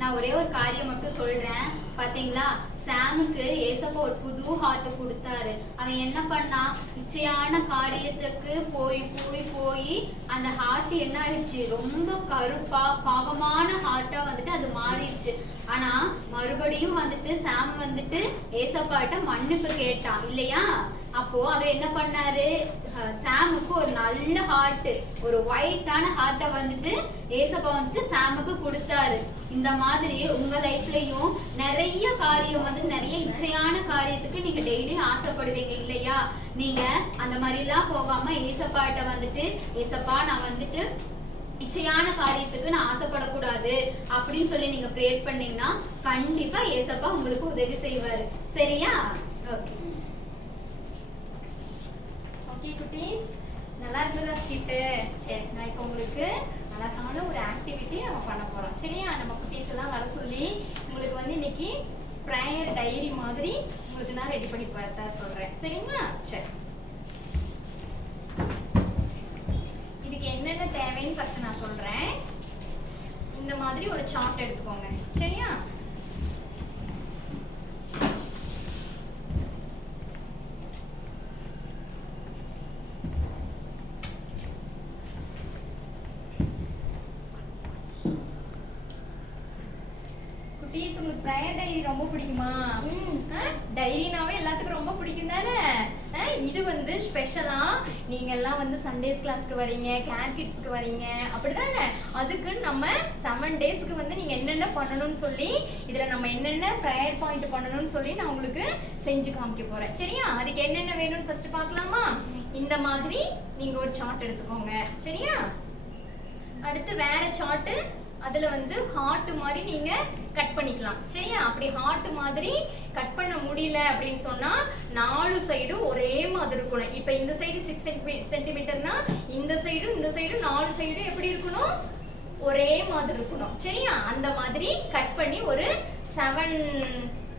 நான் ஒரே ஒரு காரியம் மட்டும் சொல்றேன். பாத்தீங்களா, சாமுக்கு ஏசப்பா ஒரு புது ஹார்ட் கொடுத்தாரு. அவன் என்ன பண்ணா, இச்சையான காரியத்துக்கு போய் போய் போய் அந்த ஹார்ட் என்ன ஆயிடுச்சு, ரொம்ப கருப்பா பாவமான ஹார்ட்டா வந்துட்டு அது மாறிடுச்சு. ஆனா மறுபடியும் வந்துட்டு சாம் வந்துட்டு ஏசப்பாட்ட மன்னிப்பு கேட்டான் இல்லையா? அப்போ அவர் என்ன பண்ணாரு, சாமுக்கு ஒரு நல்ல ஹார்ட், ஒரு ஒயிட்டான ஹார்ட்டை வந்துட்டு ஏசப்பா வந்துட்டு சாமுக்கு கொடுத்தாரு. இந்த மாதிரி உங்க லைஃப்லயும் நிறைய காரியம் வந்து நிறைய இச்சையான காரியத்துக்கு நீங்க டெய்லி ஆசைப்படுவீங்க இல்லையா? நீங்க அந்த மாதிரி எல்லாம் போகாம ஏசப்பாட்ட வந்துட்டு, ஏசப்பா நான் வந்துட்டு இச்சையான காரியத்துக்கு நான் ஆசைப்படக்கூடாது அப்படின்னு சொல்லி நீங்க ப்ரேயர் பண்ணீங்கன்னா கண்டிப்பா ஏசப்பா உங்களுக்கு உதவி செய்வாரு. சரியா? ஓகே ஓகே குட்டீஸ், நல்லா இருந்ததா ஸ்கிட்டு? சரி நான் இப்போ உங்களுக்கு அழகான ஒரு ஆக்டிவிட்டி நம்ம பண்ண போறோம். சரியா? நம்ம குட்டீஸ் எல்லாம் வர சொல்லி உங்களுக்கு வந்து இன்னைக்கு ப்ரேயர் டைரி மாதிரி உங்களுக்கு நான் ரெடி பண்ணி தர சொல்றேன். சரிங்களா? சரி, இதுக்கு என்னென்ன தேவைன்னு ஃபர்ஸ்ட் நான் சொல்றேன். இந்த மாதிரி ஒரு சார்ட் எடுத்துக்கோங்க. சரியா? குட்டீஸ், உங்களுக்கு ப்ரேயர் டைரி ரொம்ப பிடிக்குமா? டைரினாவே எல்லாத்துக்கும் ரொம்ப பிடிக்கும் தானே? இது வந்து ஸ்பெஷலா நீங்க எல்லாம் வந்து சண்டேஸ் கிளாஸ்க்கு வரீங்க, கேர் கிட்ஸ்க்கு வரீங்க, அப்படிதானே? அதுக்கு நம்ம 7 டேஸ்க்கு வந்து நீங்க என்னென்ன பண்ணணும்னு சொல்லி, இதுல நம்ம என்னென்ன ப்ரேயர் பாயிண்ட் பண்ணணும்னு சொல்லி நான் உங்களுக்கு செஞ்சு காமிக்க போறேன். சரியா? அதுக்கு என்னென்ன வேணும்னு ஃபர்ஸ்ட் பார்க்கலாமா? இந்த மாதிரி நீங்க ஒரு சார்ட் எடுத்துக்கோங்க. சரியா? அடுத்து வேற சார்ட், அதுல வந்து ஹார்ட் மாதிரி நீங்க கட் பண்ணிக்கலாம். சரியா? அப்படி ஹார்ட் மாதிரி கட் பண்ண முடியல அப்படின்னு சொன்னா 4 சைடும் ஒரே மாதிரி இருக்கணும். இப்போ இந்த சைடு 6 சென்டிமீட்டர்னா இந்த சைடும் 4 சைடும் எப்படி இருக்கணும்? ஒரே மாதிரி இருக்கணும். சரியா? அந்த மாதிரி கட் பண்ணி ஒரு 7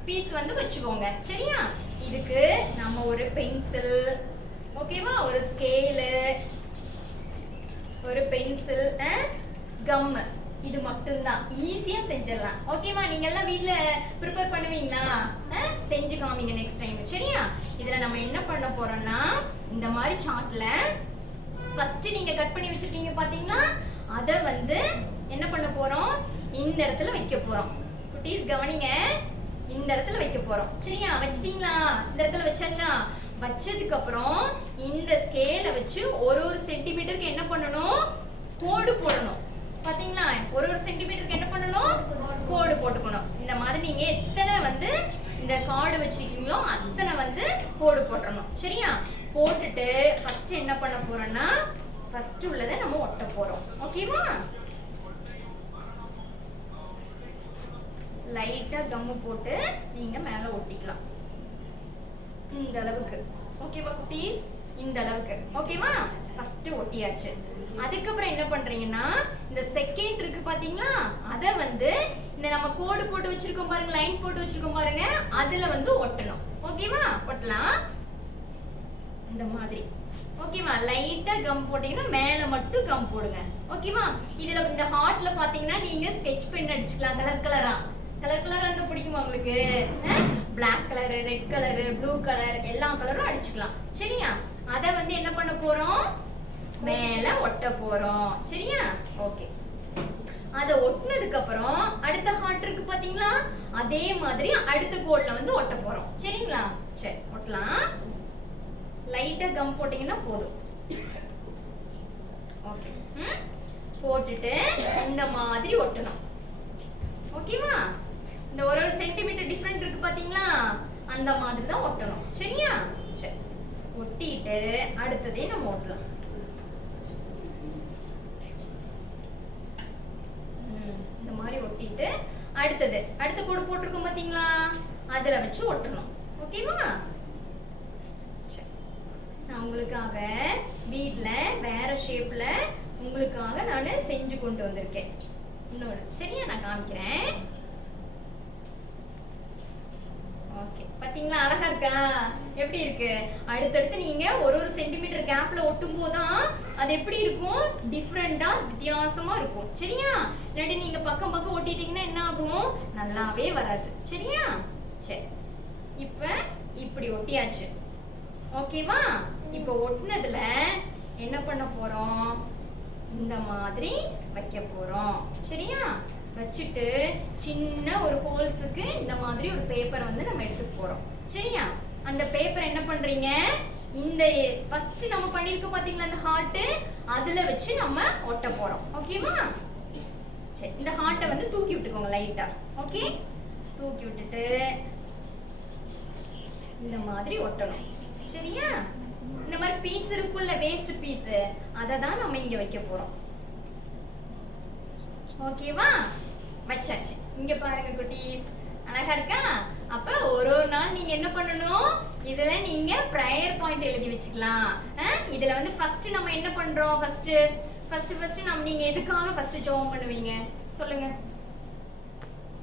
பீஸ் வந்து வச்சுக்கோங்க. சரியா? இதுக்கு நம்ம ஒரு பென்சில், ஓகேவா, ஒரு ஸ்கேலு, ஒரு பென்சில், கம், இது மட்டும் தான். ஈஸியா செஞ்சிடலாம். ஓகேவா? நீங்க எல்லாம் வீட்ல ப்ரிப்பேர் பண்ணுவீங்களா? செஞ்சு காமிங்க நெக்ஸ்ட் டைம். சரியா? இதுல நம்ம என்ன பண்ண போறோம்னா இந்த மாதிரி சார்ட்ல ஃபர்ஸ்ட் நீங்க கட் பண்ணி வச்சிருக்கீங்க பாத்தீங்களா, அத வந்து என்ன பண்ண போறோம், இந்த இடத்துல வைக்க போறோம். குட்டீஸ் கவனிங்க, இந்த இடத்துல வைக்க போறோம். சரியா? வச்சிட்டீங்களா? இந்த இடத்துல வச்சாச்சா? வச்சதுக்கு அப்புறம் இந்த ஸ்கேலை வச்சு ஒரு சென்டிமீட்டருக்கு என்ன பண்ணணும், கோடு போடணும். பாத்தீங்களா? ஒரு சென்டிமீட்டருக்கு என்ன பண்ணணும், கோடு போட்டுக்கணும். இந்த மாதிரி நீங்க எத்தனை வந்து இந்த கார்டு வச்சிருக்கீங்களோ அத்தனை வந்து கோடு போட்டுறணும். சரியா? போட்டுட்டு ஃபர்ஸ்ட் என்ன பண்ண போறோம்னா ஃபர்ஸ்ட் உள்ளதை நம்ம ஒட்ட போறோம். ஓகேவா? லைட்டா கம்மு போட்டு நீங்க மேல ஒட்டிக்கலாம். இந்த அளவுக்கு. ஓகேவா குட்டீஸ்? இந்த அளவுக்கு. ஓகேவா? ஃபர்ஸ்ட் ஒட்டியாச்சு. அதுக்கப்புறம் என்ன பண்றீங்கன்னா இந்த செகண்ட் இருக்கு பாத்தீங்களா, அத வந்து இந்த நம்ம கோடு போட்டு வச்சிருக்கோம் பாருங்க, லைன் போட்டு வச்சிருக்கோம் பாருங்க, அதுல வந்து ஒட்டணும். ஓகேவா? ஒட்டலாம் இந்த மாதிரி. ஓகேவா? லைட்டா கம் போட்டீங்கன்னா மேல மட்டும் கம் போடுங்க. ஓகேவா? இதுல இந்த ஹார்ட்ல பாத்தீங்கன்னா நீங்க ஸ்கெட்ச் பென் அடிச்சுக்கலாம். கலர் கலரா இருந்தா பிடிக்குமா உங்களுக்கு? Black colour, red colour, blue colour எல்லா கலரும் அடிச்சுக்கலாம். சரியா? அத வந்து என்ன பண்ண போறோம், மேல ஒட்ட போறோம். சரியா? ஓகே. அத ஒட்டினதுக்கு அப்புறம் அடுத்த ஹார்ட் இருக்கு பாத்தீங்களா, அதே மாதிரி அடுத்த கோட்ல வந்து ஒட்ட போறோம். சரிங்களா? சரி, ஒட்டலாம். லைட்டா கம் போட்டீங்கன்னா போதும். ஓகே. போட்டுட்டு இந்த மாதிரி ஒட்டணும். ஓகேவா? இந்த ஒரு சென்டிமீட்டர் டிஃபரண்ட் இருக்கு பாத்தீங்களா, அந்த மாதிரி தான் ஒட்டணும். சரியா? சரி, ஒட்டிட்டு அடுத்ததே நம்ம ஒட்டலாம். இந்த மாதிரி ஒட்டிட்டு அடுத்த கோடு போட்டிருக்கோம் பாத்தீங்களா, அதுல வச்சு ஒட்டணும். ஓகேவா? சரி, நான் உங்களுக்காக வீட்ல வேற ஷேப்ல உங்களுக்காக நான் செஞ்சு கொண்டு வந்திருக்கேன். இன்னொரு. சரியா? நான் காமிக்கிறேன். ஓகே, பாத்தீங்களா அழகா இருக்கா? எப்படி இருக்கு? அடுத்தடுத்து நீங்க ஒரு சென்டிமீட்டர் கேப்ல ஒட்டும் போதுதான் அது எப்படி இருக்கும், டிஃபரெண்டா வித்தியாசமா இருக்கும். சரியா? இல்லாட்டி நீங்க பக்கம் பக்கம் ஒட்டிட்டீங்கன்னா என்ன ஆகும், நல்லாவே வராது. சரியா? சரி, இப்ப இப்படி ஒட்டியாச்சு. ஓகேவா? இப்ப ஒட்டினதுல என்ன பண்ண போறோம், இந்த மாதிரி வைக்க போறோம். சரியா? வச்சுட்டு சின்ன ஒரு ஹோல்ஸுக்கு இந்த மாதிரி ஒரு பேப்பர் வந்து நம்ம எடுத்துக்க போறோம். சரியா? அந்த பேப்பர் என்ன பண்றீங்க, இந்த ஃபர்ஸ்ட் நம்ம பண்ணிருக்கோம் பாத்தீங்களா அந்த ஹார்ட், அதுல வச்சு நம்ம ஒட்ட போறோம். ஓகேவா? சரி, இந்த ஹார்ட்டை வந்து தூக்கி விட்டுக்கோங்க லைட்டா. ஓகே, தூக்கி விட்டுட்டு இந்த மாதிரி ஒட்டணும். சரியா? இந்த மாதிரி பீஸ் இருக்குல்ல, வேஸ்ட் பீஸ், அதை தான் நம்ம இங்க வைக்க போறோம். ஓகேவா? வச்சாச்சு. இங்க பாருங்க குட்டீஸ், அழகா இருக்கா? அப்ப ஒரு நாள் நீங்க என்ன பண்ணணும், இதுல நீங்க ப்ரேயர் பாயிண்ட் எழுதி வச்சுக்கலாம். இதுல வந்து ஃபர்ஸ்ட் நம்ம என்ன பண்றோம், ஃபர்ஸ்ட் நம்ம நீங்க எதுக்காக ஃபர்ஸ்ட் ஜெபம் பண்ணுவீங்க சொல்லுங்க.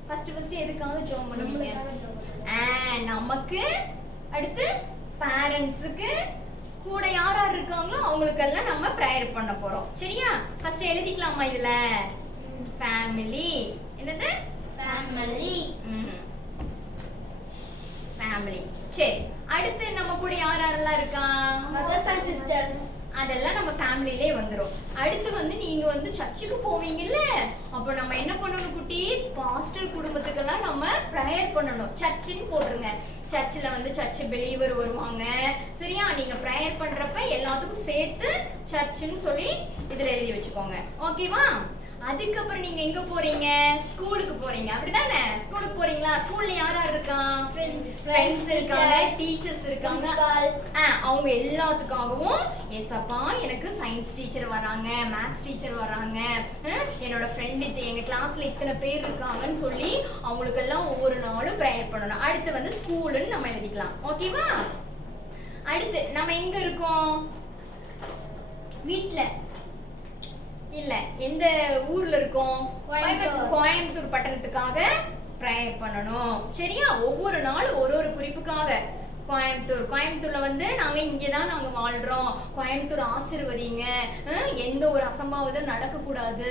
ஃபர்ஸ்ட் எதுக்காக ஜெபம் பண்ணுவீங்க? நமக்கு, அடுத்து பேரண்ட்ஸுக்கு, கூட யார் யார் இருக்காங்களோ அவங்களுக்கெல்லாம் நம்ம ப்ரேயர் பண்ண போறோம். சரியா? ஃபர்ஸ்ட் எழுதிக்கலாமா இதுல, ஃபேமிலி. என்னது? ஃபேமிலி. ஃபேமிலி. சரி, அடுத்து நம்ம கூட யார் யாரெல்லாம் இருக்கா, மதர்ஸ் அண்ட் சிஸ்டர்ஸ், அதெல்லாம் நம்ம ஃபேமிலிலே வந்துரும். அடுத்து வந்து நீங்க வந்து சர்ச்சுக்கு போவீங்கல்ல, அப்போ நம்ம என்ன பண்ணணும் குட்டீஸ், பாஸ்டர் குடும்பத்துக்கெல்லாம் நம்ம ப்ரேயர் பண்ணணும். சர்ச்சுன்னு போட்டுருங்க. சர்ச்சில் வந்து சர்ச் பிலீவர் வருவாங்க. சரியா? நீங்க ப்ரேயர் பண்றப்ப எல்லாத்துக்கும் சேர்த்து சர்ச்சுன்னு சொல்லி இதுல எழுதி வச்சுக்கோங்க. ஓகேவா? அதுக்கப்புறம் நீங்க எங்க போறீங்க, ஸ்கூலுக்கு போறீங்க. அப்படிதானே? ஸ்கூலுக்கு போறீங்களா? ஸ்கூல்ல யார் யார் இருக்கா, ஃப்ரெண்ட்ஸ் இருக்காங்க, டீச்சர்ஸ் இருக்காங்க. அவங்க எல்லாத்துக்காகவும் ஏசப்பா எனக்கு சயின்ஸ் டீச்சர் வராங்க, மேத்ஸ் டீச்சர் வராங்க, என்னோட ஃப்ரெண்ட் எங்க கிளாஸ்ல இத்தனை பேர் இருக்காங்கன்னு சொல்லி அவங்களுக்கு எல்லாம் ஒவ்வொரு நாளும் ப்ரேயர் பண்ணணும். அடுத்து வந்து ஸ்கூலுன்னு நம்ம எழுதிக்கலாம். ஓகேவா? அடுத்து நம்ம எங்க இருக்கோம், வீட்ல இல்ல, எந்த ஊர்ல இருக்கோம், கோயம்புத்தூர் பட்டணத்துக்காக ப்ரேயர் பண்ணணும். சரியா? ஒவ்வொரு நாளும் ஒரு குறிப்புக்காக கோயம்புத்தூர்ல வந்து நாங்க இங்கதான் நாங்க வாழ்றோம், கோயம்புத்தூர் ஆசீர்வதிங்க, எந்த ஒரு அசம்பாவிதம் நடக்க கூடாது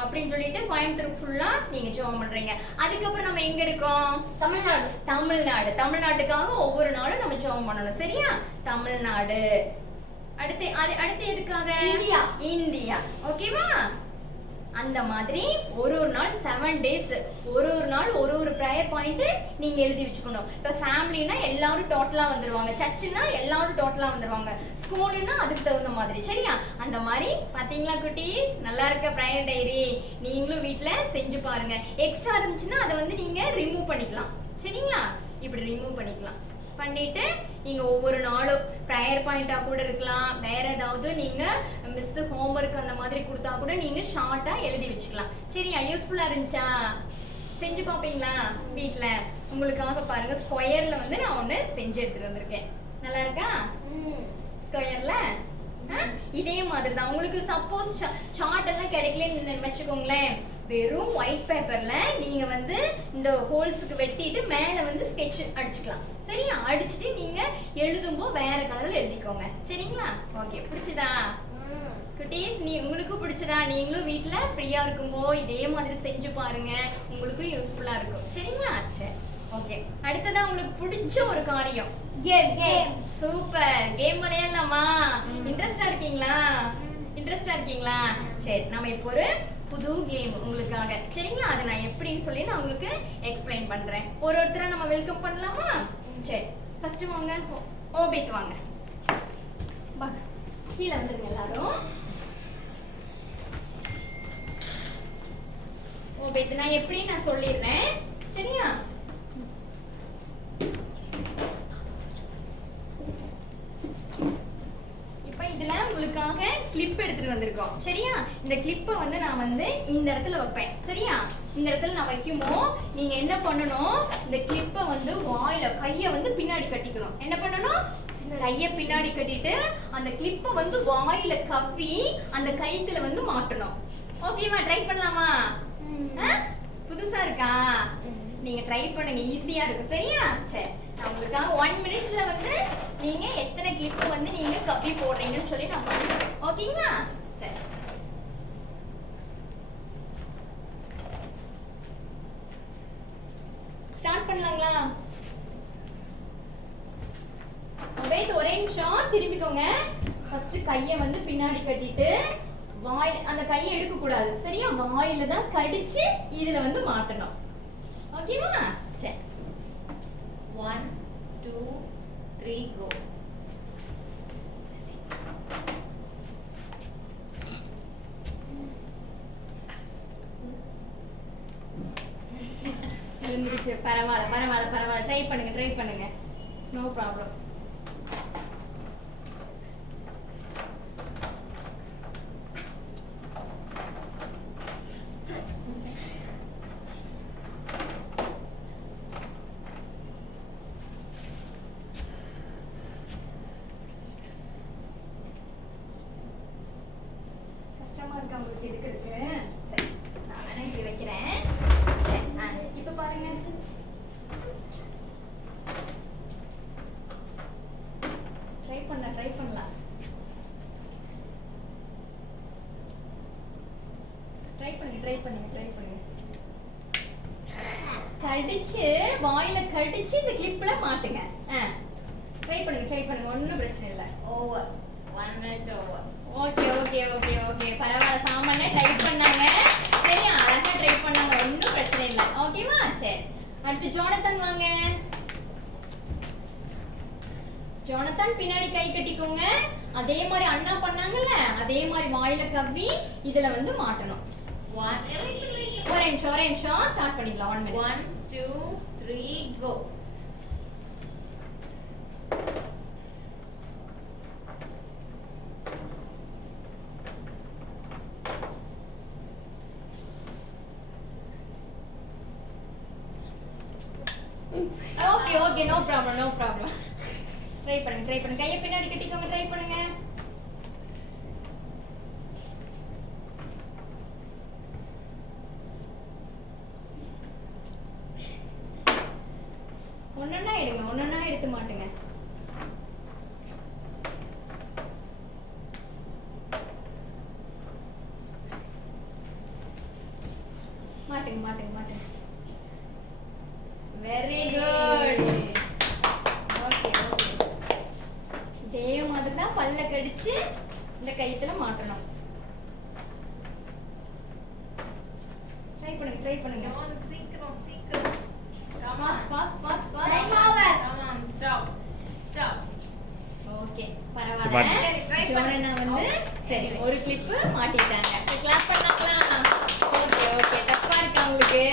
அப்படின்னு சொல்லிட்டு கோயம்புத்தூர் ஃபுல்லா நீங்க ஜெபம் பண்றீங்க. அதுக்கப்புறம் நம்ம எங்க இருக்கோம்? தமிழ்நாட்டுக்காக ஒவ்வொரு நாளும் நம்ம ஜெபம் பண்ணணும். சரியா? தமிழ்நாடு. அடுத்து எதுக்காக? இந்தியா. ஓகேவா? அந்த மாதிரி ஒரு நாள் 7 டேஸ் ஒரு நாள் ஒரு ப்ரேயர் பாயிண்ட் நீங்க எழுதி வச்சுக்கணும். இப்ப ஃபேமிலினா எல்லாரும் டோட்டலா வந்துருவாங்க, சர்ச்சுனா எல்லாரும் டோட்டலா வந்துருவாங்க, ஸ்கூல்னா அதுக்கு தகுந்த மாதிரி. சரியா? அந்த மாதிரி பாத்தீங்களா குட்டீஸ்? நல்லா இருக்க ப்ரேயர் டைரி நீங்களும் வீட்ல செஞ்சு பாருங்க. எக்ஸ்ட்ரா இருந்துச்சுன்னா அதை வந்து நீங்க ரிமூவ் பண்ணிக்கலாம். சரிங்களா? இப்படி ரிமூவ் பண்ணிட்டு நீங்க ஒவ்வொரு நாளும் ப்ரேயர் பாயிண்டா கூட இருக்கலாம், வேற ஏதாவது நீங்க மிஸ் ஹோம்வொர்க் அந்த மாதிரி கொடுத்தா கூட நீங்க ஷார்ட்டா எழுதி வச்சுக்கலாம். சரியா? யூஸ்ஃபுல்லா இருந்துச்சா? செஞ்சு பாப்பீங்களா வீட்ல? உங்களுக்காக பாருங்க, ஸ்கொயர்ல வந்து நான் ஒண்ணு செஞ்சு எடுத்துட்டு வந்திருக்கேன். நல்லா இருக்கா? ஸ்கொயர்ல இதே மாதிரி தான். உங்களுக்கு சப்போஸ் சார்ட் எல்லாம் கிடைக்கலன்னு வச்சுக்கோங்களேன், வெறும் ஒயிட் பேப்பர்ல நீங்க வந்து இந்த ஹோல்ஸுக்கு வெட்டிட்டு மேல வந்து ஸ்கெட்ச் அடிச்சுக்கலாம். சரியா? அடிச்சுட்டு நீங்க எழுதும்போது வேற கலர்ல எழுதிக்கோங்க. சரிங்களா? ஓகே. பிடிச்சதா குட்டீஸ்? உங்களுக்கும் பிடிச்சதா? நீங்களும் வீட்ல ஃப்ரீயா இருக்கும்போது இதே மாதிரி செஞ்சு பாருங்க, உங்களுக்கும் யூஸ்ஃபுல்லா இருக்கும். சரிங்களா? சரி, ஓகே. அடுத்ததா உங்களுக்கு பிடிச்ச ஒரு காரியம் கேம். சூப்பர். கேம் விளையாடலாமா? இன்ட்ரெஸ்டா இருக்கீங்களா? சரி, நம்ம இப்போ ஒரு புது கேம் உங்களுக்காக. சரிங்களா? அதை நான் எப்படின்னு சொல்லி நான் உங்களுக்கு எக்ஸ்பிளைன் பண்றேன். ஒருத்தரை நம்ம வெல்கம் பண்ணலாமா? சரி, ஃபர்ஸ்ட் வாங்க. ஓபித் வாங்க. கீழே வந்துருங்க எல்லாரும். ஓபித் நான் எப்படி நான் சொல்லிடுறேன். சரியா? இதுல உங்களுக்காக கிளிப் எடுத்துட்டு வந்திருக்கோம். சரியா? இந்த கிளிப்பை வந்து நான் வந்து இந்த இடத்துல வைப்பேன். சரியா? இந்த இடத்துல நான் வைக்கும்போது நீங்க என்ன பண்ணணும், இந்த கிளிப்பை வந்து வாயில கைய வந்து பின்னாடி கட்டிக்கணும். என்ன பண்ணணும்? கைய பின்னாடி கட்டிட்டு அந்த கிளிப்பை வந்து வாயில கவ்வி அந்த கைத்துல வந்து மாட்டணும். ஓகேவா? ட்ரை பண்ணலாமா? புதுசா இருக்கா? நீங்க ட்ரை பண்ணுங்க, ஈஸியா இருக்கும். சரியா? சரி, நான் உங்களுக்காக 1 மினிட்ல வந்து நீங்க எத்தனை கிளிப் வந்து நீங்க கப்பி போடுறீங்கன்னு சொல்லி நான் பண்ணுறேன். ஓகேங்களா? சரி, ஸ்டார்ட் பண்ணலாங்களா? ஒரே நிமிஷம் திரும்பிக்கோங்க. ஃபர்ஸ்ட் கையை வந்து பின்னாடி கட்டிட்டு வாய் அந்த கையை எடுக்க கூடாது. சரியா? வாயில தான் கடிச்சு இதுல வந்து மாட்டணும். ஓகேவா? சரி, 1 2 3 go. பரவாயில்ல. ட்ரை பண்ணுங்க. No problem. கஷ்டமா இருக்கா உங்களுக்கு எடுக்கிறதுக்கு? சரி, நான் வேணா இப்படி வைக்கிறேன். இப்ப பாருங்க. ட்ரை பண்ணலாம். ட்ரை பண்ணுங்க. கடிச்சு வாயில கடிச்சு இந்த கிளிப்ல மாட்டுங்க. ட்ரை பண்ணுங்க. ஒண்ணும் பிரச்சனை இல்ல. Over. 1 minute over. ஓகே. பரவாயில்ல, சாமானே ட்ரை பண்ணாங்க. சரி, அழகா ட்ரை பண்ணாங்க. ஒண்ணும் பிரச்சனை இல்ல. ஓகேவா? சரி, அடுத்து ஜோனத்தன் வாங்க. ஜோனத்தன் பின்னாடி கை கட்டிக்கோங்க. அதே மாதிரி அண்ணா பண்ணாங்கல்ல, அதே மாதிரி வாயில கவ்வி இதுல வந்து மாட்டணும். ஒரே நிமிஷம் ஸ்டார்ட் பண்ணிக்கலாம். 1 minute. 1 2 3 go. Okay, no problem. Try பண்ணுங்க. கையை பின்னாடி கட்டிக்கோங்க. ட்ரை பண்ணுங்க. ஒன்னொன்னா எடுங்க. எடுத்து மாட்டுங்க. மாட்டுங்க. Very good. ஓகே. இதே மாதிரி தான் பல்ல கடிச்சு இந்த கயித்துல மாட்டணும். ட்ரை பண்ணுங்க. John, சீக்கிரம். Come on. Fast. Time over. Come on, stop. Okay மாட்டு. பரவாயில்ல. சரி, try ஜோனனா வந்து சரி ஒரு கிளிப் மாட்டிட்டாங்க. கிளாப் பண்ணலாமா? ஓகே டஃப்பா இருக்கா உங்களுக்கு?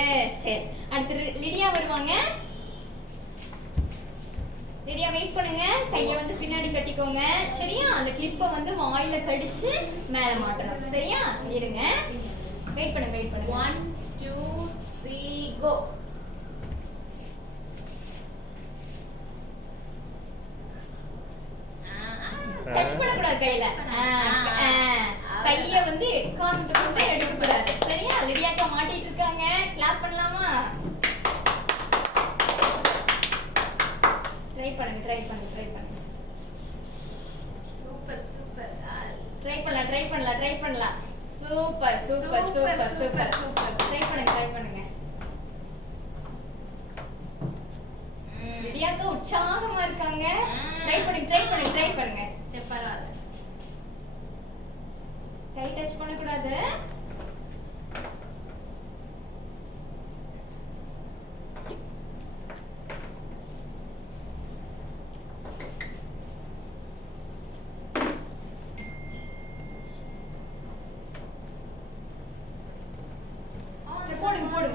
சரி அடுத்து லிடியா வருவாங்க. லிடியா வெயிட் பண்ணுங்க. கையை வந்து பின்னாடி கட்டிக்கோங்க. சரியா? அந்த கிளிப்பை வந்து வாயில கடிச்சு மேல மாட்டணும். சரியா? இருங்க. வெயிட் பண்ணுங்க. 1, 2, 3, go. டச் பண்ணக்கூடாது கையில. கைய வந்து எக்காரணத்துக்கு எடுக்க கூடாது. சரியா? லிடியாக்கா மாட்டிட்டு இருக்காங்க. கிளாப் பண்ணலாமா? ட்ரை பண்ணுங்க. சூப்பர். ட்ரை பண்ணலாம். சூப்பர். ட்ரை பண்ணுங்க. லிடியாக்கா உற்சாகமா இருக்காங்க. ட்ரை பண்ணுங்க. சரி, பரவாயில்ல. கை டச் பண்ணக்கூடாது.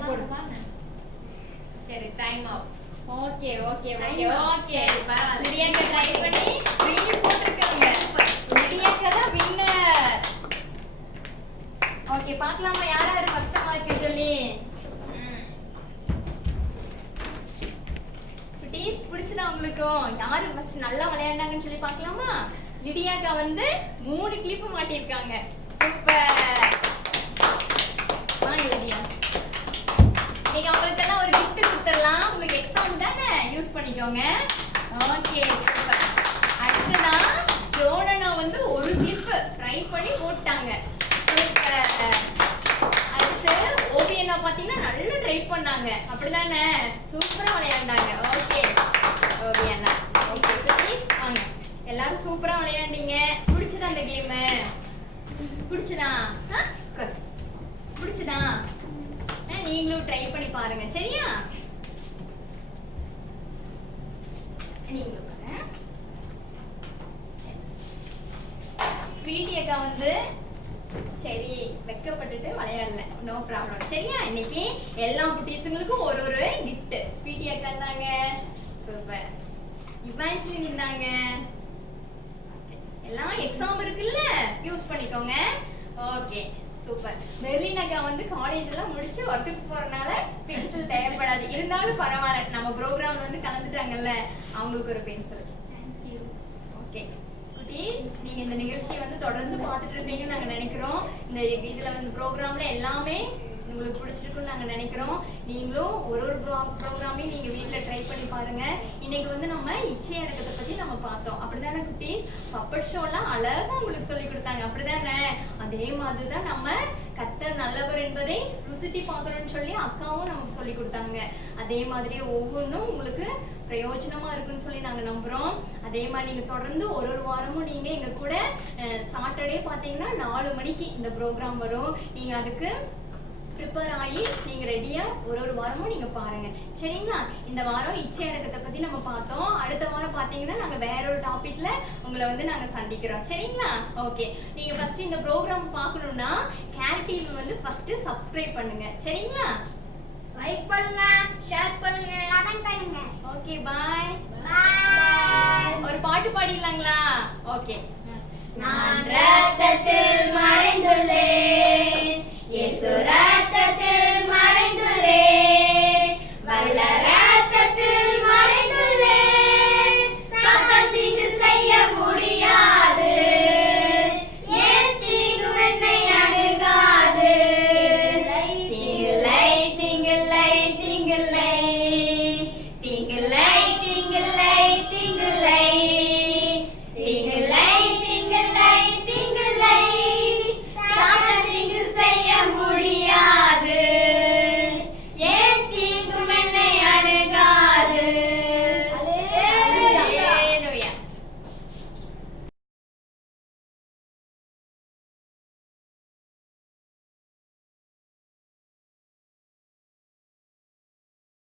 போடுங்க. சரி, டைம் அப். ஓகே சரி, பரவாயில்ல. லிடியாக்கா ட்ரை பண்ணி 3 போட்டுருக்காங்க. லிடியாக்கா தான் வின்னர். ஓகே பார்க்கலாமா யார் ஃபர்ஸ்ட் மார்க் சொல்லி? குட்டீஸ் பிடிச்சதா உங்களுக்கு? யாரு ஃபர்ஸ்ட் நல்லா விளையாண்டாங்கன்னு சொல்லி பார்க்கலாமா? லிடியாக்கா வந்து 3 கிளிப் மாட்டிருக்காங்க. சூப்பர். வாங்க லிடியா. நீங்க அவங்களுக்கு எல்லாம் ஒரு gift கொடுத்துடலாம். உங்களுக்கு எக்ஸாம் தானே யூஸ் பண்ணிக்கோங்க. Okay super. அடுத்ததான் ஜோனனா வந்து ஒரு கிளிப் ட்ரை பண்ணி போட்டாங்க. சூப்பர். அடுத்து ஓவியனா பாத்தீங்கன்னா நல்லா ட்ரை பண்ணாங்க. அப்படிதானே? சூப்பரா விளையாண்டாங்க. ஓகே ஓவியனா. ஓகே ப்ளீஸ் வாங்க. எல்லாரும் சூப்பரா விளையாண்டீங்க. பிடிச்சதா அந்த கேம்? பிடிச்சதா? பிடிச்சதா? நீங்களும் ட்ரை பண்ணி பாருங்க. சரியா? நீங்களும் பாருங்க. ஸ்வீட்டி அக்கா வந்து சரி வெக்கப்பட்டுட்டு விளையாடல. No problem. சரியா? இன்னைக்கு எல்லா குட்டீஸுங்களுக்கும் ஒரு கிஃப்ட். ஸ்வீட்டி அக்கா இருந்தாங்க. சூப்பர். இவாஞ்சலி இருந்தாங்க. எல்லாம் எக்ஸாம் இருக்குல்ல யூஸ் பண்ணிக்கோங்க. Okay super. மெர்லின் அக்கா வந்து காலேஜ் எல்லாம் முடிச்சு ஒர்க்குக்கு போறனால பென்சில் தேவைப்படாது. இருந்தாலும் பரவாயில்ல. நம்ம ப்ரோக்ராம்ல வந்து கலந்துட்டாங்கல்ல அவங்களுக்கு ஒரு பென்சில். தேங்க்யூ. ஓகே குட்டீஸ் நீங்க இந்த நிகழ்ச்சியை வந்து தொடர்ந்து பார்த்துட்டு இருப்பீங்கன்னு நாங்க நினைக்கிறோம். இந்த இதுல வந்து ப்ரோக்ராம்ல எல்லாமே உங்களுக்கு பிடிச்சிருக்குன்னு நாங்க நினைக்கிறோம். நீங்களும் ஒரு ப்ரோக்ராமையும் நீங்க வீட்ல ட்ரை பண்ணி பாருங்க. இன்னைக்கு வந்து நம்ம இச்சை அடக்கத்தை பத்தி நம்ம பார்த்தோம். அப்படிதானே குட்டீஸ்? பப்பட் ஷோலாம் அழகா உங்களுக்கு சொல்லி கொடுத்தாங்க. அப்படிதானே? அதே மாதிரிதான் நம்ம கர்த்தர் நல்லவர் என்பதை ருசித்து பார்க்கணும்னு சொல்லி அக்காவும் நமக்கு சொல்லி கொடுத்தாங்க. அதே மாதிரி ஒவ்வொன்றும் உங்களுக்கு பிரயோஜனமா இருக்குன்னு சொல்லி நாங்க நம்புறோம். அதே மாதிரி நீங்க தொடர்ந்து ஒரு வாரமும் நீங்க எங்க கூட சாட்டர்டே பாத்தீங்கன்னா 4 மணிக்கு இந்த ப்ரோக்ராம் வரும். நீங்க அதுக்கு ப்ரிப்பேர் ஆகி நீங்க ரெடியா ஒரு வாரமும் நீங்க பாருங்க. சரிங்களா? இந்த வாரம் இச்சை அடக்கத்தை பத்தி நம்ம பார்த்தோம். அடுத்த வாரம் பாத்தீங்கன்னா நாங்க வேற ஒரு டாபிக்ல உங்களை வந்து நாங்க சந்திக்கிறோம். சரிங்களா? ஓகே நீங்க ஃபர்ஸ்ட் இந்த ப்ரோக்ராம் பார்க்கணும்னா கேர் டிவி வந்து ஃபர்ஸ்ட் சப்ஸ்கிரைப் பண்ணுங்க. சரிங்களா? லைக் பண்ணுங்க, ஷேர் பண்ணுங்க, கமெண்ட் பண்ணுங்க. Okay bye. Bye. ஒரு பாட்டு பாடிடலாங்களா? ஓகே. நான் ரத்தத்தில் மறைந்துள்ளேன், இயேசு